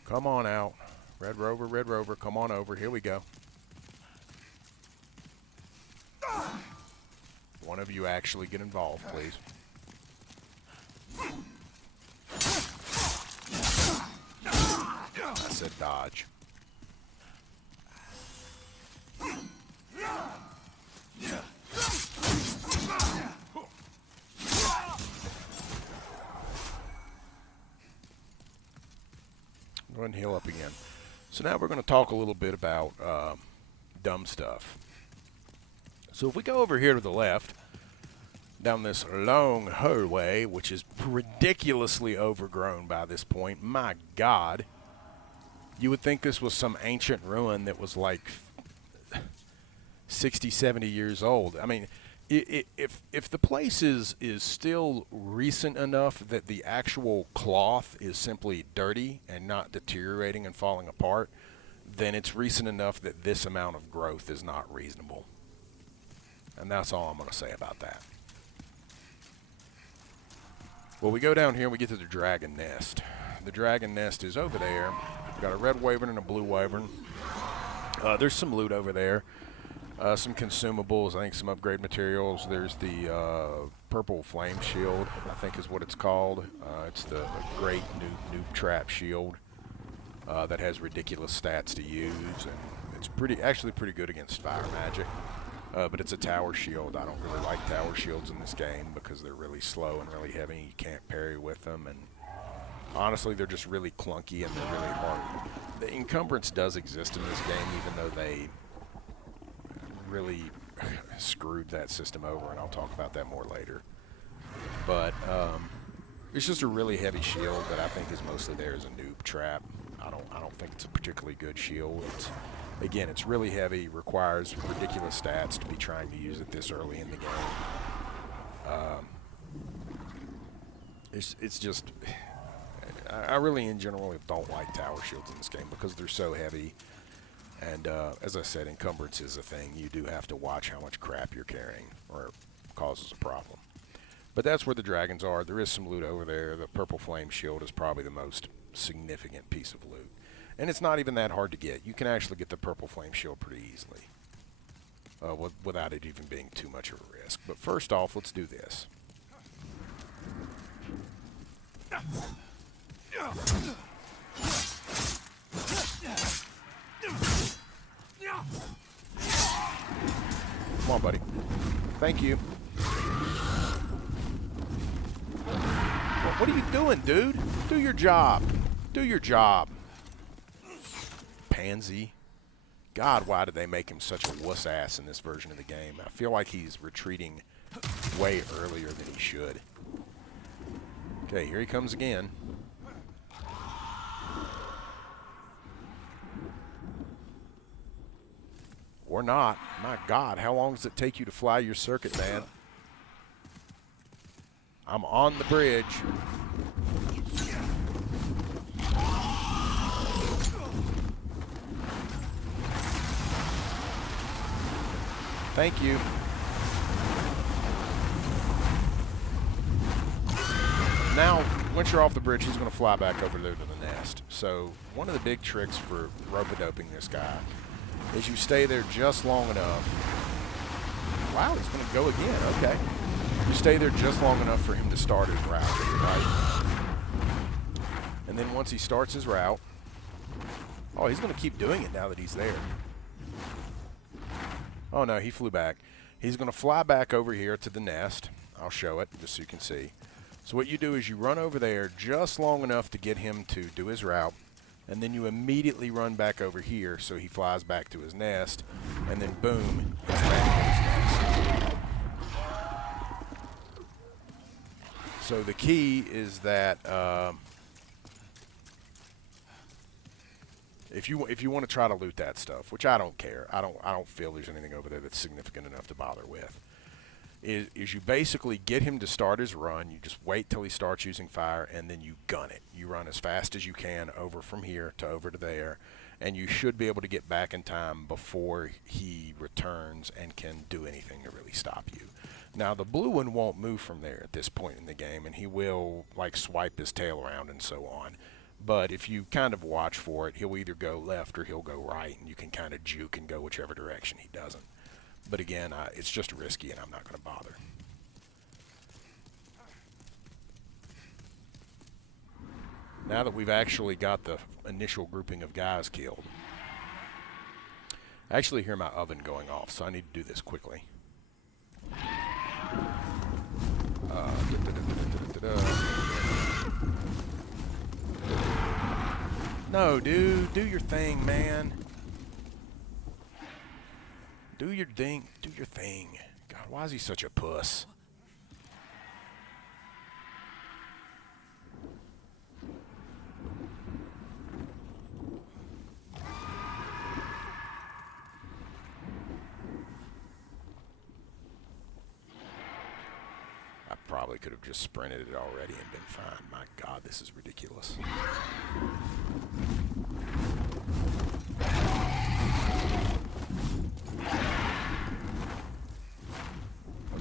Come on out. Red Rover, come on over. Here we go. One of you actually get involved, please. I said dodge. Go ahead and heal up again. So now we're going to talk a little bit about dumb stuff. So if we go over here to the left, down this long hallway, which is ridiculously overgrown by this point, my God, you would think this was some ancient ruin that was like 60, 70 years old. I mean, if the place is still recent enough that the actual cloth is simply dirty and not deteriorating and falling apart, then it's recent enough that this amount of growth is not reasonable. And that's all I'm going to say about that. Well, we go down here and we get to the dragon nest. The dragon nest is over there. We've got a red wyvern and a blue wyvern. There's some loot over there. Some consumables, I think some upgrade materials. There's the purple flame shield, I think is what it's called. It's the great noob trap shield that has ridiculous stats to use, and it's actually pretty good against fire magic. But it's a tower shield. I don't really like tower shields in this game because they're really slow and really heavy. You can't parry with them, and honestly, they're just really clunky and they're really hard. The encumbrance does exist in this game, even though they really screwed that system over, and I'll talk about that more later. But it's just a really heavy shield that I think is mostly there as a noob trap. I don't think it's a particularly good shield. Again, it's really heavy, requires ridiculous stats to be trying to use it this early in the game. It's just, I really in general don't like tower shields in this game because they're so heavy. And as I said, encumbrance is a thing. You do have to watch how much crap you're carrying or it causes a problem. But that's where the dragons are. There is some loot over there. The purple flame shield is probably the most significant piece of loot. And it's not even that hard to get. You can actually get the purple flame shield pretty easily without it even being too much of a risk. But first off, let's do this. Come on, buddy. Thank you. What are you doing, dude? Do your job. Do your job. Pansy. God, why did they make him such a wuss ass in this version of the game? I feel like he's retreating way earlier than he should. Okay, here he comes again. Or not. My God, how long does it take you to fly your circuit, man? I'm on the bridge. Thank you. Now, once you're off the bridge, he's going to fly back over there to the nest. So, one of the big tricks for rope-a-doping this guy is you stay there just long enough. Wow, he's going to go again. Okay. You stay there just long enough for him to start his route, right? And then once he starts his route, oh, he's going to keep doing it now that he's there. Oh, no, he flew back. He's going to fly back over here to the nest. I'll show it just so you can see. So what you do is you run over there just long enough to get him to do his route, and then you immediately run back over here so he flies back to his nest, and then boom, he's back at his nest. So the key is that if you want to try to loot that stuff, which I don't care, I don't feel there's anything over there that's significant enough to bother with, is you basically get him to start his run. You just wait till he starts using fire, and then you gun it. You run as fast as you can over from here to over to there, and you should be able to get back in time before he returns and can do anything to really stop you. Now, the blue one won't move from there at this point in the game, and he will, like, swipe his tail around and so on. But if you kind of watch for it, he'll either go left or he'll go right, and you can kind of juke and go whichever direction he doesn't. But again, it's just risky, and I'm not going to bother. Now that we've actually got the initial grouping of guys killed, I actually hear my oven going off, so I need to do this quickly. No, dude. Do your thing, man. Do your thing. Do your thing. God, why is he such a puss? I probably could have just sprinted it already and been fine. My God, this is ridiculous.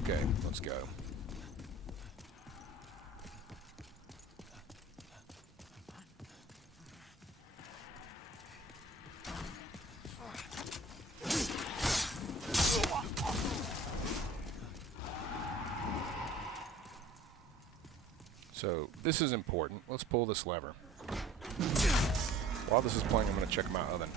Okay, let's go. So, this is important. Let's pull this lever. While this is playing, I'm going to check my oven.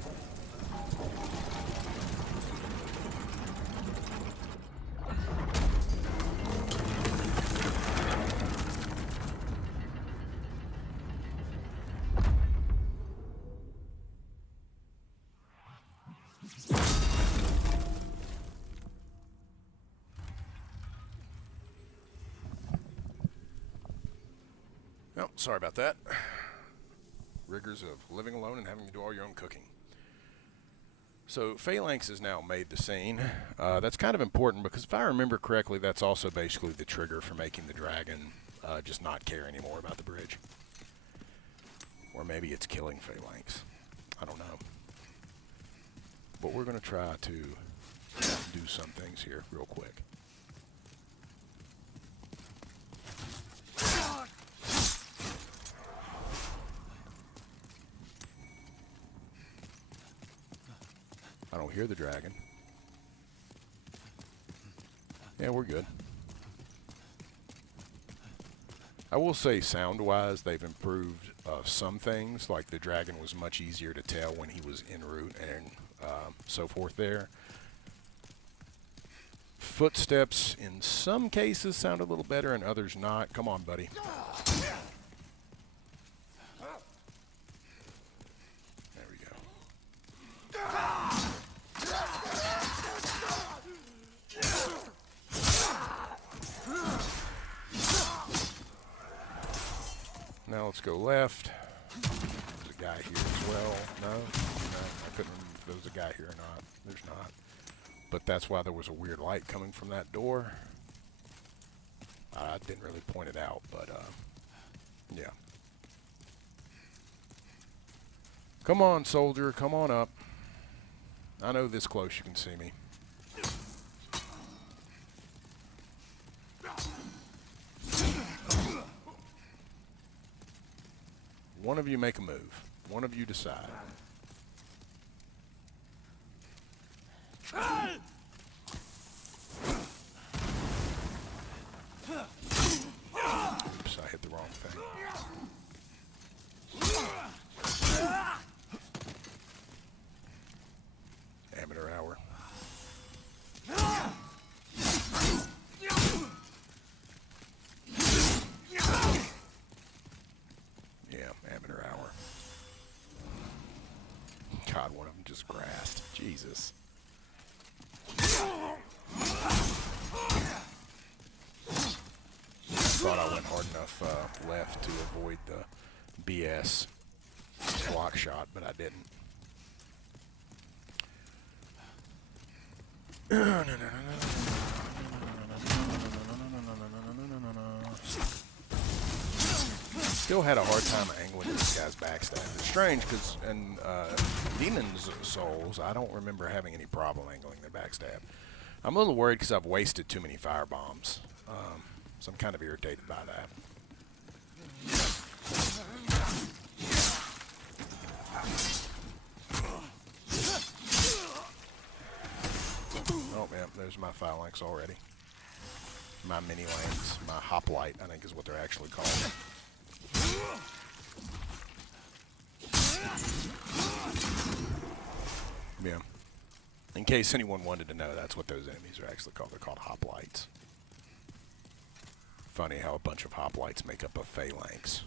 Oh, sorry about that. Rigors of living alone and having to do all your own cooking. So Phalanx has now made the scene. That's kind of important because if I remember correctly, that's also basically the trigger for making the dragon just not care anymore about the bridge. Or maybe it's killing Phalanx. I don't know. But we're going to try to do some things here real quick. I don't hear the dragon. Yeah, we're good. I will say sound-wise, they've improved some things. Like the dragon was much easier to tell when he was en route and so forth there. Footsteps in some cases sound a little better and others not. Come on, buddy. There we go. Now let's go left. There's a guy here as well. No, I couldn't remember if there was a guy here or not. There's not. But that's why there was a weird light coming from that door. I didn't really point it out, but yeah. Come on, soldier. Come on up. I know this close you can see me. One of you make a move. One of you decide. Oops, I hit the wrong thing. Amateur hour. Amateur hour. God, one of them just grasped. Jesus. Thought I went hard enough left to avoid the BS block shot, but I didn't. Still had a hard time angling this guy's backstab. It's strange because in Demon's Souls, I don't remember having any problem angling their backstab. I'm a little worried because I've wasted too many fire bombs. So I'm kind of irritated by that. Oh, man, there's my Phalanx already. My mini lanes, my hoplite, I think is what they're actually called. Yeah. In case anyone wanted to know, that's what those enemies are actually called. They're called hoplites. Funny how a bunch of hoplites make up a Phalanx.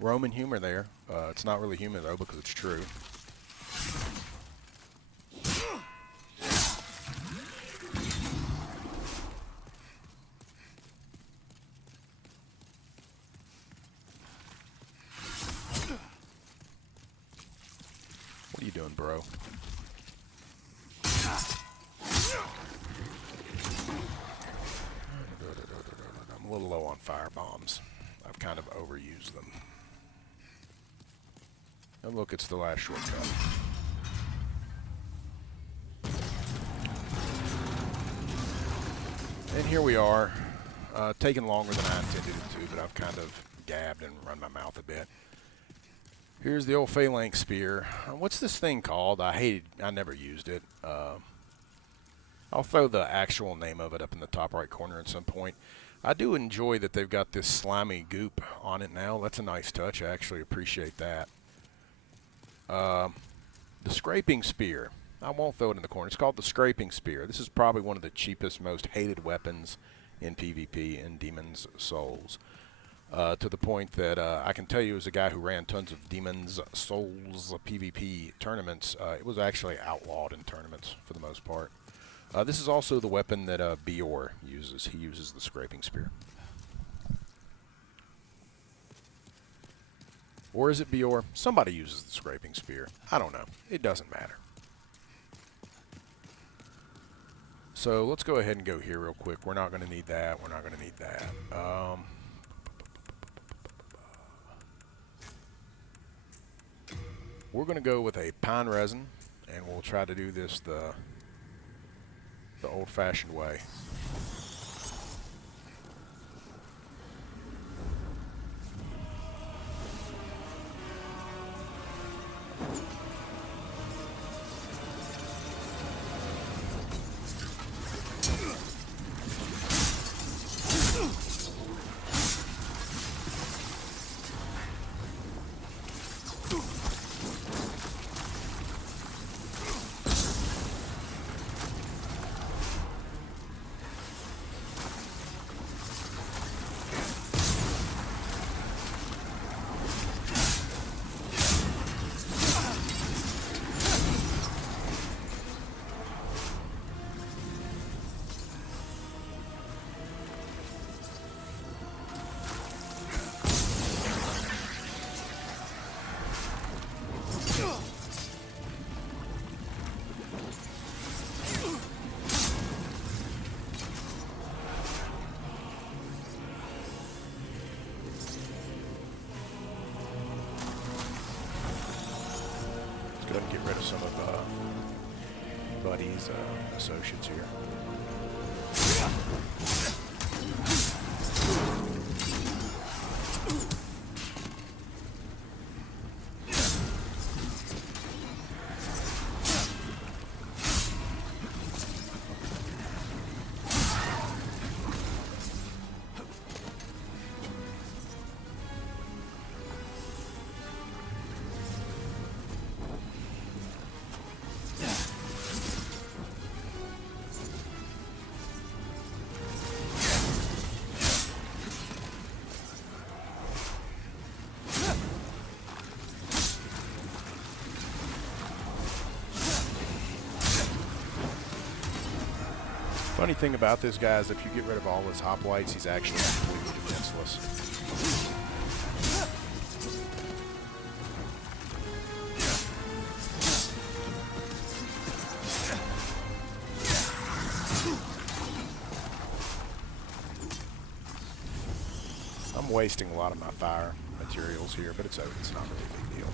Roman humor there. It's not really humor though because it's true. What are you doing, bro? I'm a little low on fire bombs. I've kind of overused them. And look, it's the last shortcut. And here we are, taking longer than I intended it to, but I've kind of gabbed and run my mouth a bit. Here's the old Phalanx Spear. What's this thing called? I never used it. I'll throw the actual name of it up in the top right corner at some point. I do enjoy that they've got this slimy goop on it now. That's a nice touch. I actually appreciate that. The Scraping Spear. I won't throw it in the corner. It's called the Scraping Spear. This is probably one of the cheapest, most hated weapons in PvP in Demon's Souls. To the point that I can tell you as a guy who ran tons of Demon's Souls PvP tournaments, it was actually outlawed in tournaments for the most part. This is also the weapon that Bior uses. He uses the Scraping Spear. Or is it Bior? Somebody uses the Scraping Spear. I don't know. It doesn't matter. So let's go ahead and go here real quick. We're not going to need that. We're not going to need that. We're going to go with a pine resin, and we'll try to do this the old-fashioned way. Go ahead and get rid of some of Buddy's associates here. Funny thing about this guy is if you get rid of all his hoplites, he's actually completely defenseless. I'm wasting a lot of my fire materials here, but it's not really a big deal.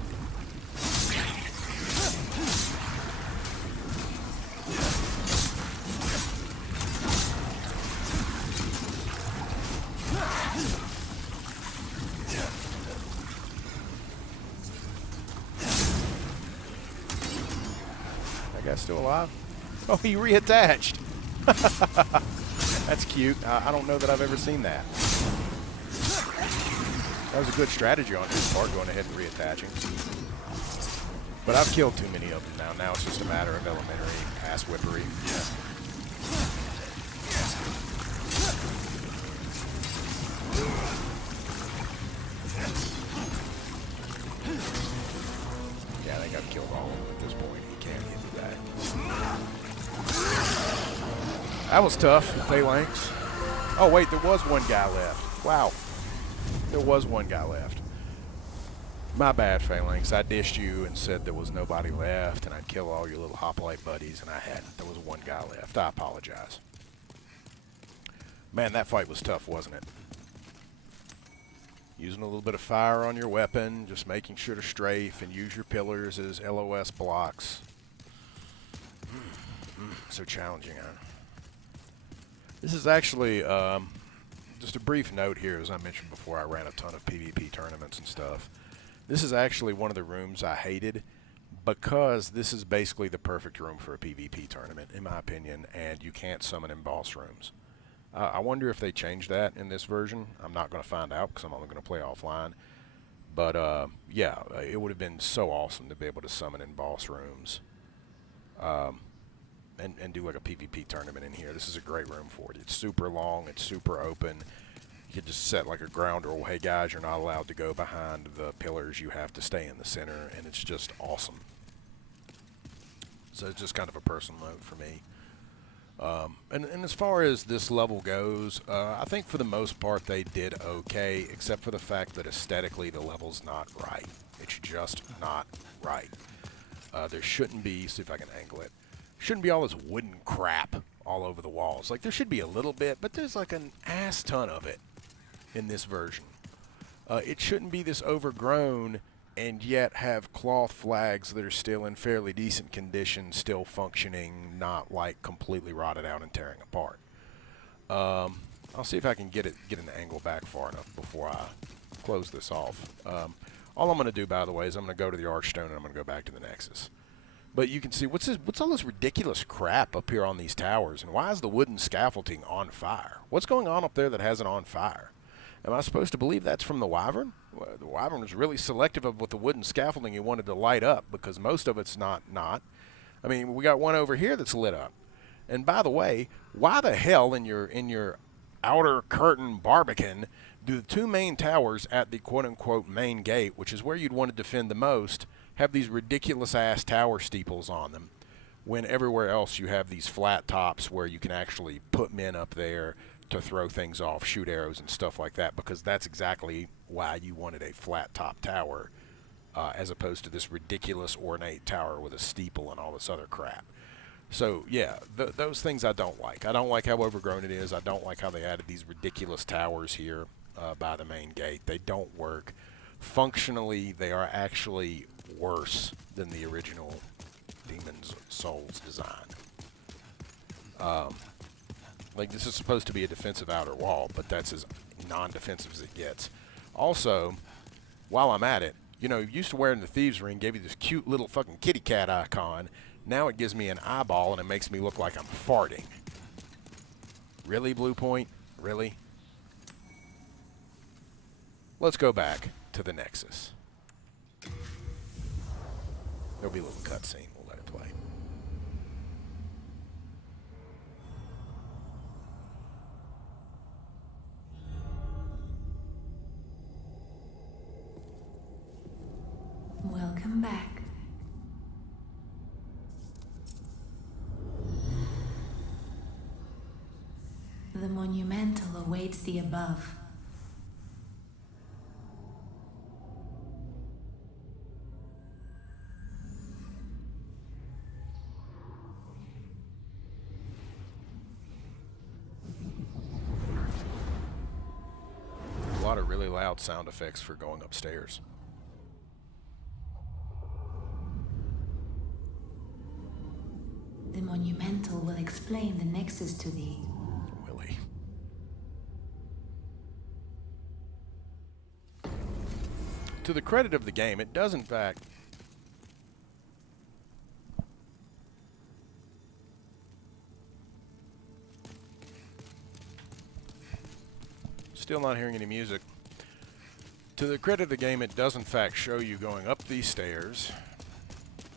That guy's still alive? Oh, he reattached. That's cute. I don't know that I've ever seen that. That was a good strategy on his part, going ahead and reattaching. But I've killed too many of them now. Now it's just a matter of elementary ass-whippery. That was tough, Phalanx. Oh wait, there was one guy left. Wow. There was one guy left. My bad, Phalanx. I dissed you and said there was nobody left and I'd kill all your little hoplite buddies, and I hadn't. There was one guy left. I apologize. Man, that fight was tough, wasn't it? Using a little bit of fire on your weapon, just making sure to strafe and use your pillars as LOS blocks. So challenging, huh? This is actually, just a brief note here, as I mentioned before, I ran a ton of PvP tournaments and stuff. This is actually one of the rooms I hated, because this is basically the perfect room for a PvP tournament, in my opinion, and you can't summon in boss rooms. I wonder if they changed that in this version. I'm not going to find out because I'm only going to play offline. But, yeah, it would have been so awesome to be able to summon in boss rooms and do like a PvP tournament in here. This is a great room for it. It's super long. It's super open. You could just set like a ground rule. Hey, guys, you're not allowed to go behind the pillars. You have to stay in the center, and it's just awesome. So it's just kind of a personal note for me. And as far as this level goes, I think for the most part they did okay, except for the fact that aesthetically the level's not right. It's just not right. There shouldn't be, see if I can angle it, shouldn't be all this wooden crap all over the walls. Like, there should be a little bit, but there's like an ass ton of it in this version. It shouldn't be this overgrown and yet have cloth flags that are still in fairly decent condition, still functioning, not like completely rotted out and tearing apart. I'll see if I can get an angle back far enough before I close this off. All I'm going to do, by the way, is I'm going to go to the Archstone and I'm going to go back to the Nexus. But you can see, what's all this ridiculous crap up here on these towers, and why is the wooden scaffolding on fire? What's going on up there that has it on fire? Am I supposed to believe that's from the wyvern? Well, the wyvern was really selective of what the wooden scaffolding he wanted to light up, because most of it's not. I mean, we got one over here that's lit up. And by the way, why the hell in your outer curtain barbican do the two main towers at the quote-unquote main gate, which is where you'd want to defend the most, have these ridiculous-ass tower steeples on them, when everywhere else you have these flat tops where you can actually put men up there to throw things off, shoot arrows and stuff like that, because that's exactly why you wanted a flat top tower as opposed to this ridiculous ornate tower with a steeple and all this other crap. So yeah, those things I don't like. I don't like how overgrown it is. I don't like how they added these ridiculous towers here by the main gate. They don't work. Functionally, they are actually worse than the original Demon's Souls design. Like, this is supposed to be a defensive outer wall, but that's as non-defensive as it gets. Also, while I'm at it, you know, used to wearing the Thieves' Ring gave you this cute little fucking kitty cat icon. Now it gives me an eyeball and it makes me look like I'm farting. Really, Blue Point? Really? Let's go back to the Nexus. There'll be a little cutscene. We'll let it play. Welcome back. The monumental awaits the above. A lot of really loud sound effects for going upstairs. The monumental will explain the Nexus to thee. Willie. To the credit of the game, it does in fact still not hearing any music. To the credit of the game, it does in fact show you going up these stairs.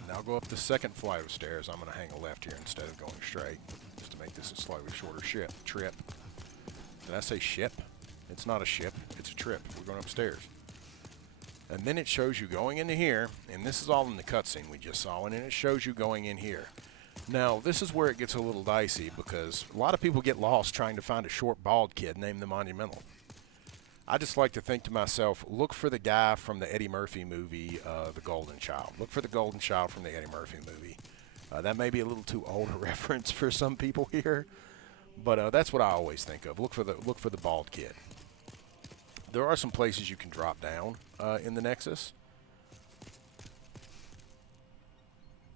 Now go up the second flight of stairs. I'm going to hang a left here instead of going straight, just to make this a slightly shorter trip. Did I say ship? It's not a ship. It's a trip. We're going upstairs. And then it shows you going into here, and this is all in the cutscene we just saw, and then it shows you going in here. Now, this is where it gets a little dicey because a lot of people get lost trying to find a short, bald kid named the Monumental. I just like to think to myself, look for the guy from the Eddie Murphy movie, The Golden Child. Look for the Golden Child from the Eddie Murphy movie. That may be a little too old a reference for some people here, but that's what I always think of. Look for the bald kid. There are some places you can drop down in the Nexus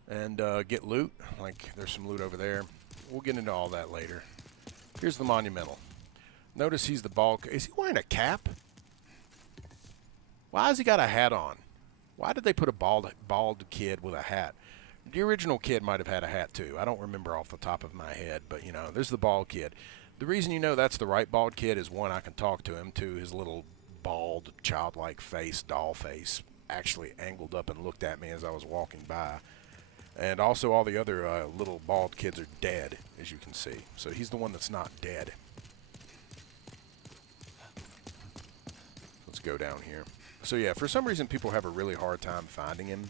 and get loot. Like there's some loot over there. We'll get into all that later. Here's the Monumental. Notice he's the bald. Is he wearing a cap? Why has he got a hat on? Why did they put a bald kid with a hat? The original kid might have had a hat too. I don't remember off the top of my head, but you know, there's the bald kid. The reason you know that's the right bald kid is one, I can talk to him. Two, his little bald, childlike face, doll face, actually angled up and looked at me as I was walking by. And also all the other little bald kids are dead, as you can see. So he's the one that's not dead. Let's go down here. So yeah, for some reason people have a really hard time finding him.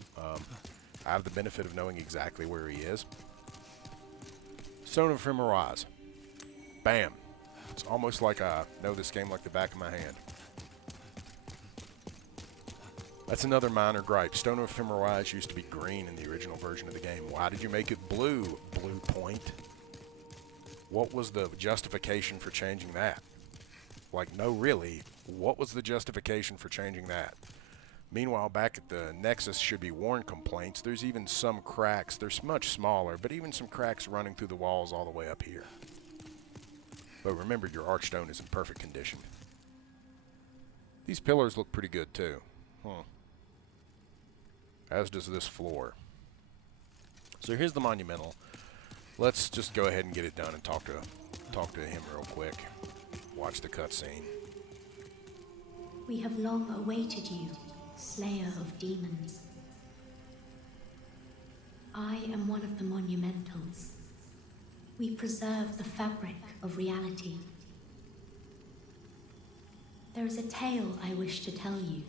I have the benefit of knowing exactly where he is. Stone of Ephemerise. Bam. It's almost like I know this game like the back of my hand. That's another minor gripe. Stone of Ephemerise used to be green in the original version of the game. Why did you make it blue, Blue Point? What was the justification for changing that? Like, no, really, what was the justification for changing that? Meanwhile, back at the Nexus should be worn complaints. There's even some cracks. They're much smaller, but even some cracks running through the walls all the way up here. But remember, your Archstone is in perfect condition. These pillars look pretty good, too. As does this floor. So here's the Monumental. Let's just go ahead and get it done and talk to him real quick. Watch the cutscene. We have long awaited you, Slayer of Demons. I am one of the Monumentals. We preserve the fabric of reality. There is a tale I wish to tell you.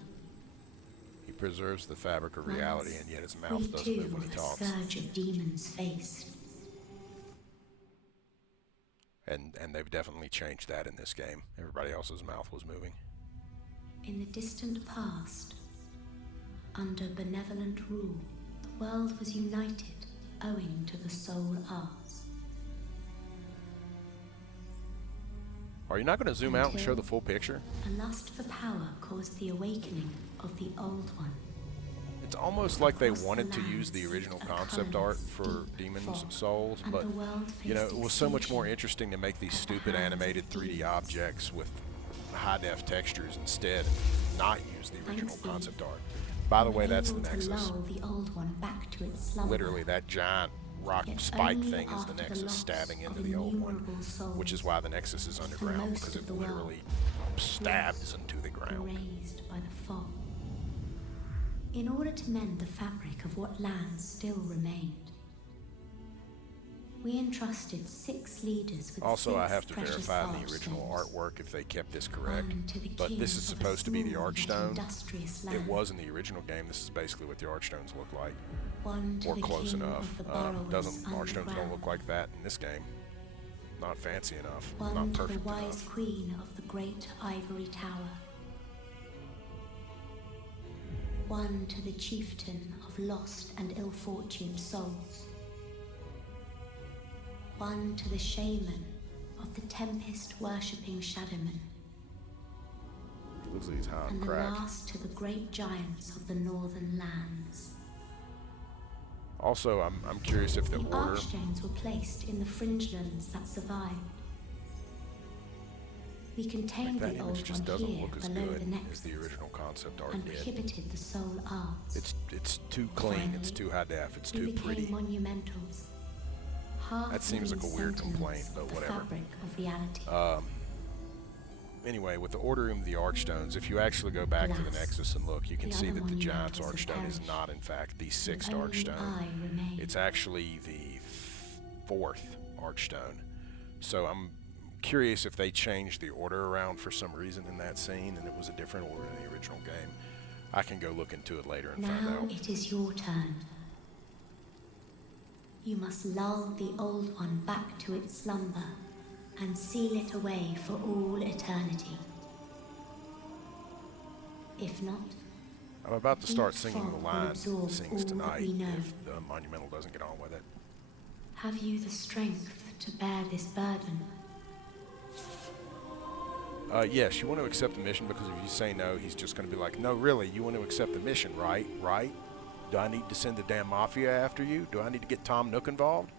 He preserves the fabric of reality, and yet his mouth doesn't move when he talks. We too, a scourge of demons faced. And they've definitely changed that in this game. Everybody else's mouth was moving. In the distant past, under benevolent rule, the world was united owing to the soul arts. Are you not going to zoom out and show the full picture? A lust for power caused the awakening of the Old One. It's almost like they wanted to use the original concept art for Demon's Souls, but you know, it was so much more interesting to make these stupid animated 3D objects with high-def textures instead, and not use the original concept art. By the way, that's the Nexus. Literally, that giant rock spike thing is the Nexus stabbing into the old one, which is why the Nexus is underground, because it literally stabs into the ground. Raised by the fog. In order to mend the fabric of what lands still remained, we entrusted 6 leaders with Also, I have to precious verify in the original artwork if they kept this correct, but this is supposed to be the Archstone. It was in the original game. This is basically what the Archstones look like, or close enough. Archstones don't look like that in this game. Not fancy enough, not perfect to the wise enough. queen of the great ivory tower. One to the chieftain of lost and ill-fortuned souls. One to the shaman of the tempest-worshipping shadowmen. Looks like he's high on And the crack. last to the great giants of the northern lands. Also, I'm curious if the order. Archstones were placed in the fringelands that survived. We contained That the image old just one doesn't here look as below good the as Nexus, the original concept art and did. prohibited the soul arts. It's too clean. It's too high def. It's We too became pretty. monumentals. That seems like a weird complaint, but the whatever. fabric of reality. Anyway, with the ordering of the Archstones, if you actually go back to the Alas, Nexus and look, you can the see other that the Giant's monumentals have Archstone is perished, not, in fact, the 6th and only Archstone. I remain. It's actually the 4th Archstone. So I'm curious if they changed the order around for some reason in that scene, and it was a different order in the original game. I can go look into it later and find Now out. it is your turn. You must lull the old one back to its slumber and seal it away for all eternity. If not, I'm about to start singing the fog will line absorb Sings all that Tonight we know. if the Monumental doesn't get on with it. Have you the strength to bear this burden? Yes, you want to accept the mission, because if you say no, he's just going to be like, no, really, you want to accept the mission, right? Right? Do I need to send the damn mafia after you? Do I need to get Tom Nook involved?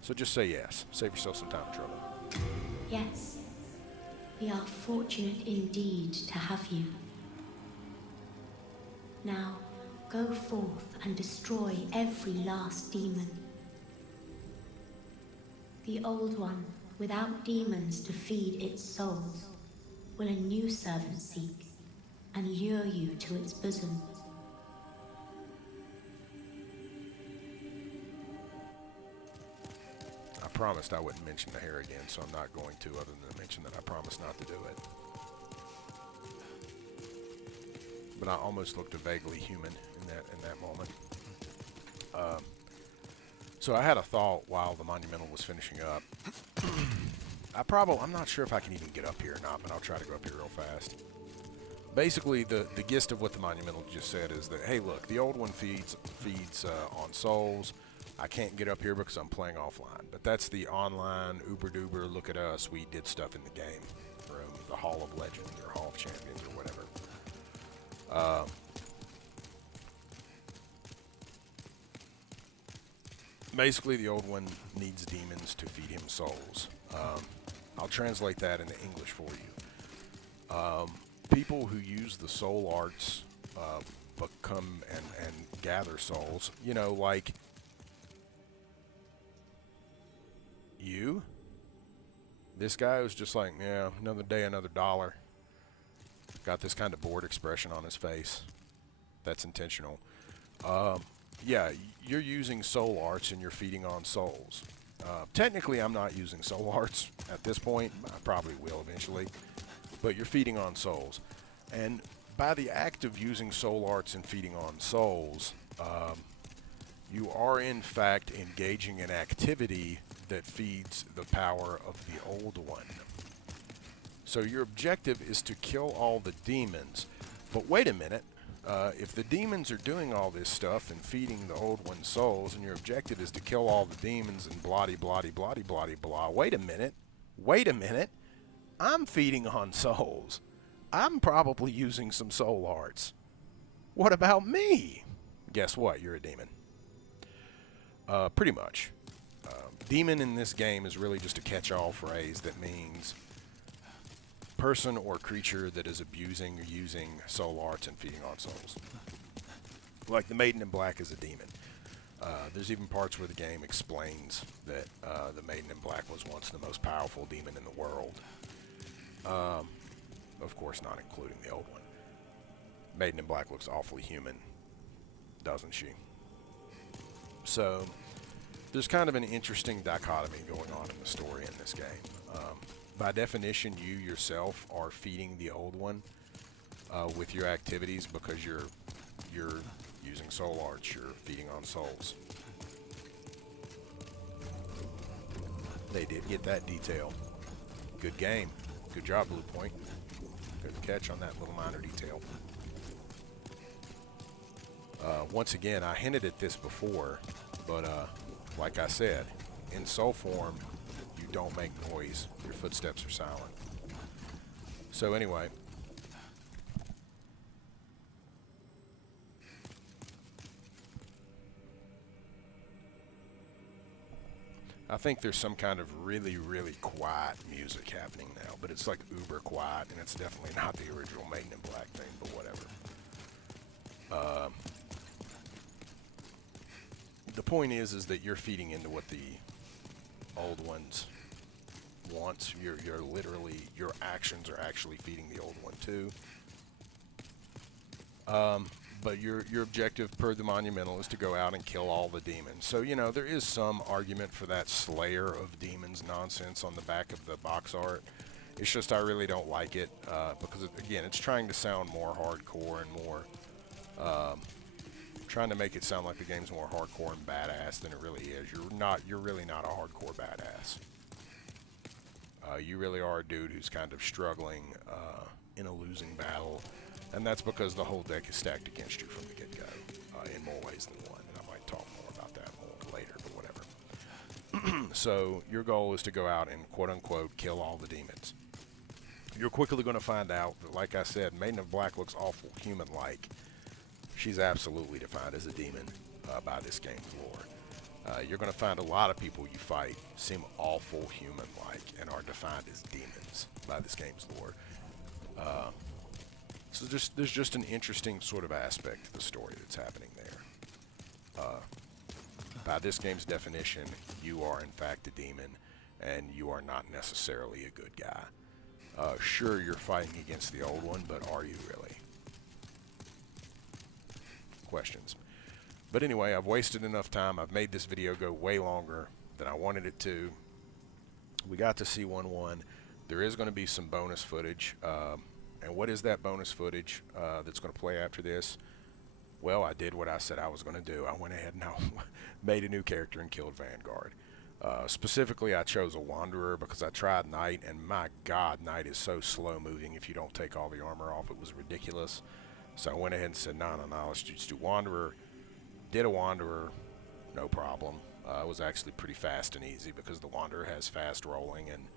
So just say yes. Save yourself some time and trouble. Yes. We are fortunate indeed to have you. Now, go forth and destroy every last demon. The old one, without demons to feed its souls, will a new servant seek and lure you to its bosom. I promised I wouldn't mention the hair again, so I'm not going to, other than mention that I promised not to do it. But I almost looked vaguely human in that moment. So I had a thought while the Monumental was finishing up. I'm not sure if I can even get up here or not, but I'll try to go up here real fast. Basically, the gist of what the Monumental just said is that, hey, look, the old one feeds on souls. I can't get up here because I'm playing offline. But that's the online uber-duber, look at us, we did stuff in the game room, the Hall of Legends or Hall of Champions or whatever. Basically, the old one needs demons to feed him souls. I'll translate that into English for you. People who use the soul arts become and gather souls. You know, like you. This guy was just like, yeah, another day, another dollar. Got this kind of bored expression on his face. That's intentional. Yeah, you're using soul arts and you're feeding on souls. Technically, I'm not using soul arts at this point. I probably will eventually. But you're feeding on souls. And by the act of using soul arts and feeding on souls, you are in fact engaging in activity that feeds the power of the old one. So your objective is to kill all the demons. But wait a minute. If the demons are doing all this stuff and feeding the old one's souls, and your objective is to kill all the demons and bloody, bloody, bloody, bloody, blah, wait a minute, I'm feeding on souls. I'm probably using some soul arts. What about me? Guess what? You're a demon. Pretty much. Demon in this game is really just a catch-all phrase that means person or creature that is abusing or using soul arts and feeding on souls. Like the Maiden in Black is a demon. There's even parts where the game explains that the Maiden in Black was once the most powerful demon in the world. Of course, not including the old one. Maiden in Black looks awfully human, doesn't she? So, there's kind of an interesting dichotomy going on in the story in this game. By definition, you yourself are feeding the old one with your activities because you're using soul arts, you're feeding on souls. They did get that detail. Good game. Good job, Blue Point. Good catch on that little minor detail. Once again, I hinted at this before, but like I said, in soul form, you don't make noise. Your footsteps are silent. So anyway, I think there's some kind of really, really quiet music happening now, but it's like uber quiet, and it's definitely not the original Maiden in Black thing, but whatever. The point is that you're feeding into what the old ones wants. You're literally, your actions are actually feeding the old one too. But your objective per the Monumental is to go out and kill all the demons. So, you know, there is some argument for that Slayer of Demons nonsense on the back of the box art. It's just I really don't like it because, again, it's trying to sound more hardcore and more trying to make it sound like the game's more hardcore and badass than it really is. You're really not a hardcore badass. You really are a dude who's kind of struggling in a losing battle, and that's because the whole deck is stacked against you from the get-go in more ways than one, and I might talk more about that more later, but whatever. So your goal is to go out and quote-unquote kill all the demons. You're quickly going to find out that, like I said, Maiden of Black looks awful human-like. She's absolutely defined as a demon by this game's lore. You're going to find a lot of people you fight seem awful human-like and are defined as demons by this game's lore. So there's just an interesting sort of aspect to the story that's happening there. By this game's definition, you are in fact a demon, and you are not necessarily a good guy. Sure, you're fighting against the old one, but are you really? Questions. But anyway, I've wasted enough time. I've made this video go way longer than I wanted it to. We got to see 1-1. There is going to be some bonus footage. And what is that bonus footage that's going to play after this? Well, I did what I said I was going to do. I went ahead and I made a new character and killed Vanguard. Specifically, I chose a Wanderer because I tried Knight, and my God, Knight is so slow moving if you don't take all the armor off. It was ridiculous. So I went ahead and said, no, let's just do Wanderer. Did a Wanderer, no problem. It was actually pretty fast and easy because the Wanderer has fast rolling, and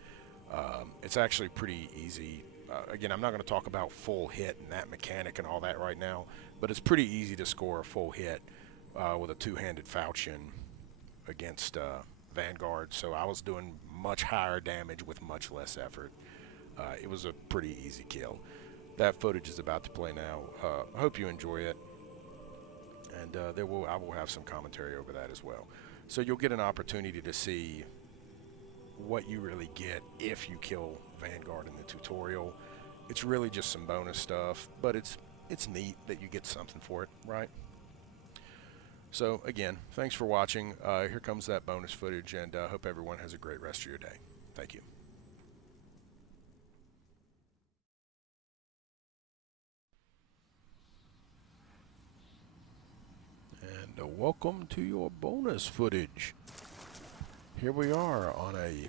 it's actually pretty easy. Again, I'm not going to talk about full hit and that mechanic and all that right now, but it's pretty easy to score a full hit with a two-handed falchion against Vanguard, so I was doing much higher damage with much less effort. It was a pretty easy kill. That footage is about to play now. I hope you enjoy it, and I will have some commentary over that as well. So you'll get an opportunity to see what you really get if you kill Vanguard in the tutorial. It's really just some bonus stuff, but it's neat that you get something for it, right? So again, thanks for watching. Here comes that bonus footage, and I hope everyone has a great rest of your day. Thank you. And welcome to your bonus footage. Here we are on a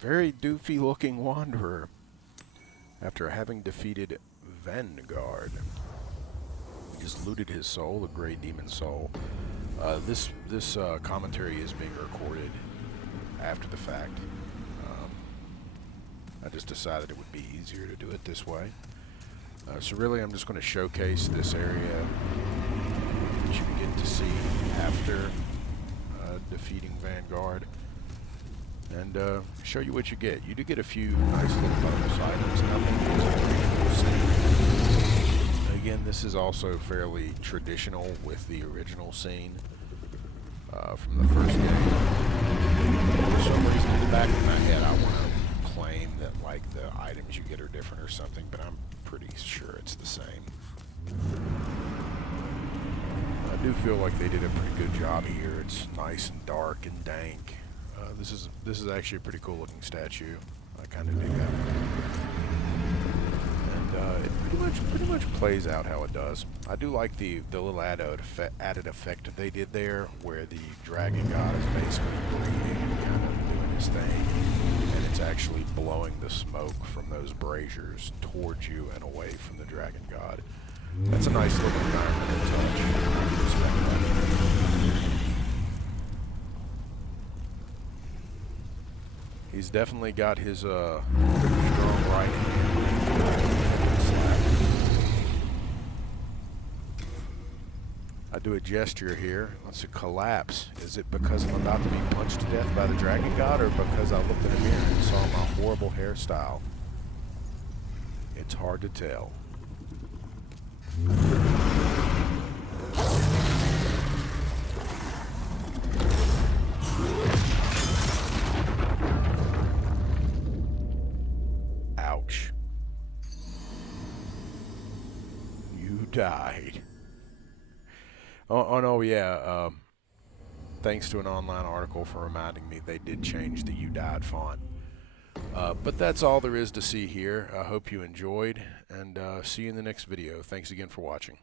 very doofy looking Wanderer after having defeated Vanguard. We just looted his soul, the Grey Demon Soul. This commentary is being recorded after the fact. I just decided it would be easier to do it this way. So really I'm just going to showcase this area that you get to see after defeating Vanguard, and show you what you get. You do get a few nice little bonus items, nothing. Again, this is also fairly traditional with the original scene from the first game. For some reason, in the back of my head, I want to claim that like the items you get are different or something, but I'm pretty sure it's the same. I do feel like they did a pretty good job here. It's nice and dark and dank. This is actually a pretty cool looking statue. I kind of dig that. And it pretty much plays out how it does. I do like the little added effect they did there, where the dragon god is basically breathing and kind of doing his thing, and it's actually blowing the smoke from those braziers towards you and away from the dragon god. That's a nice little environmental touch. I can respect that. He's definitely got his pretty strong right hand slap. I do a gesture here. Let's see, collapse. Is it because I'm about to be punched to death by the dragon god, or because I looked in a mirror and saw my horrible hairstyle? It's hard to tell. Ouch. You died. Oh no, yeah. Thanks to an online article for reminding me, they did change the "You Died" font. But that's all there is to see here. I hope you enjoyed, and see you in the next video. Thanks again for watching.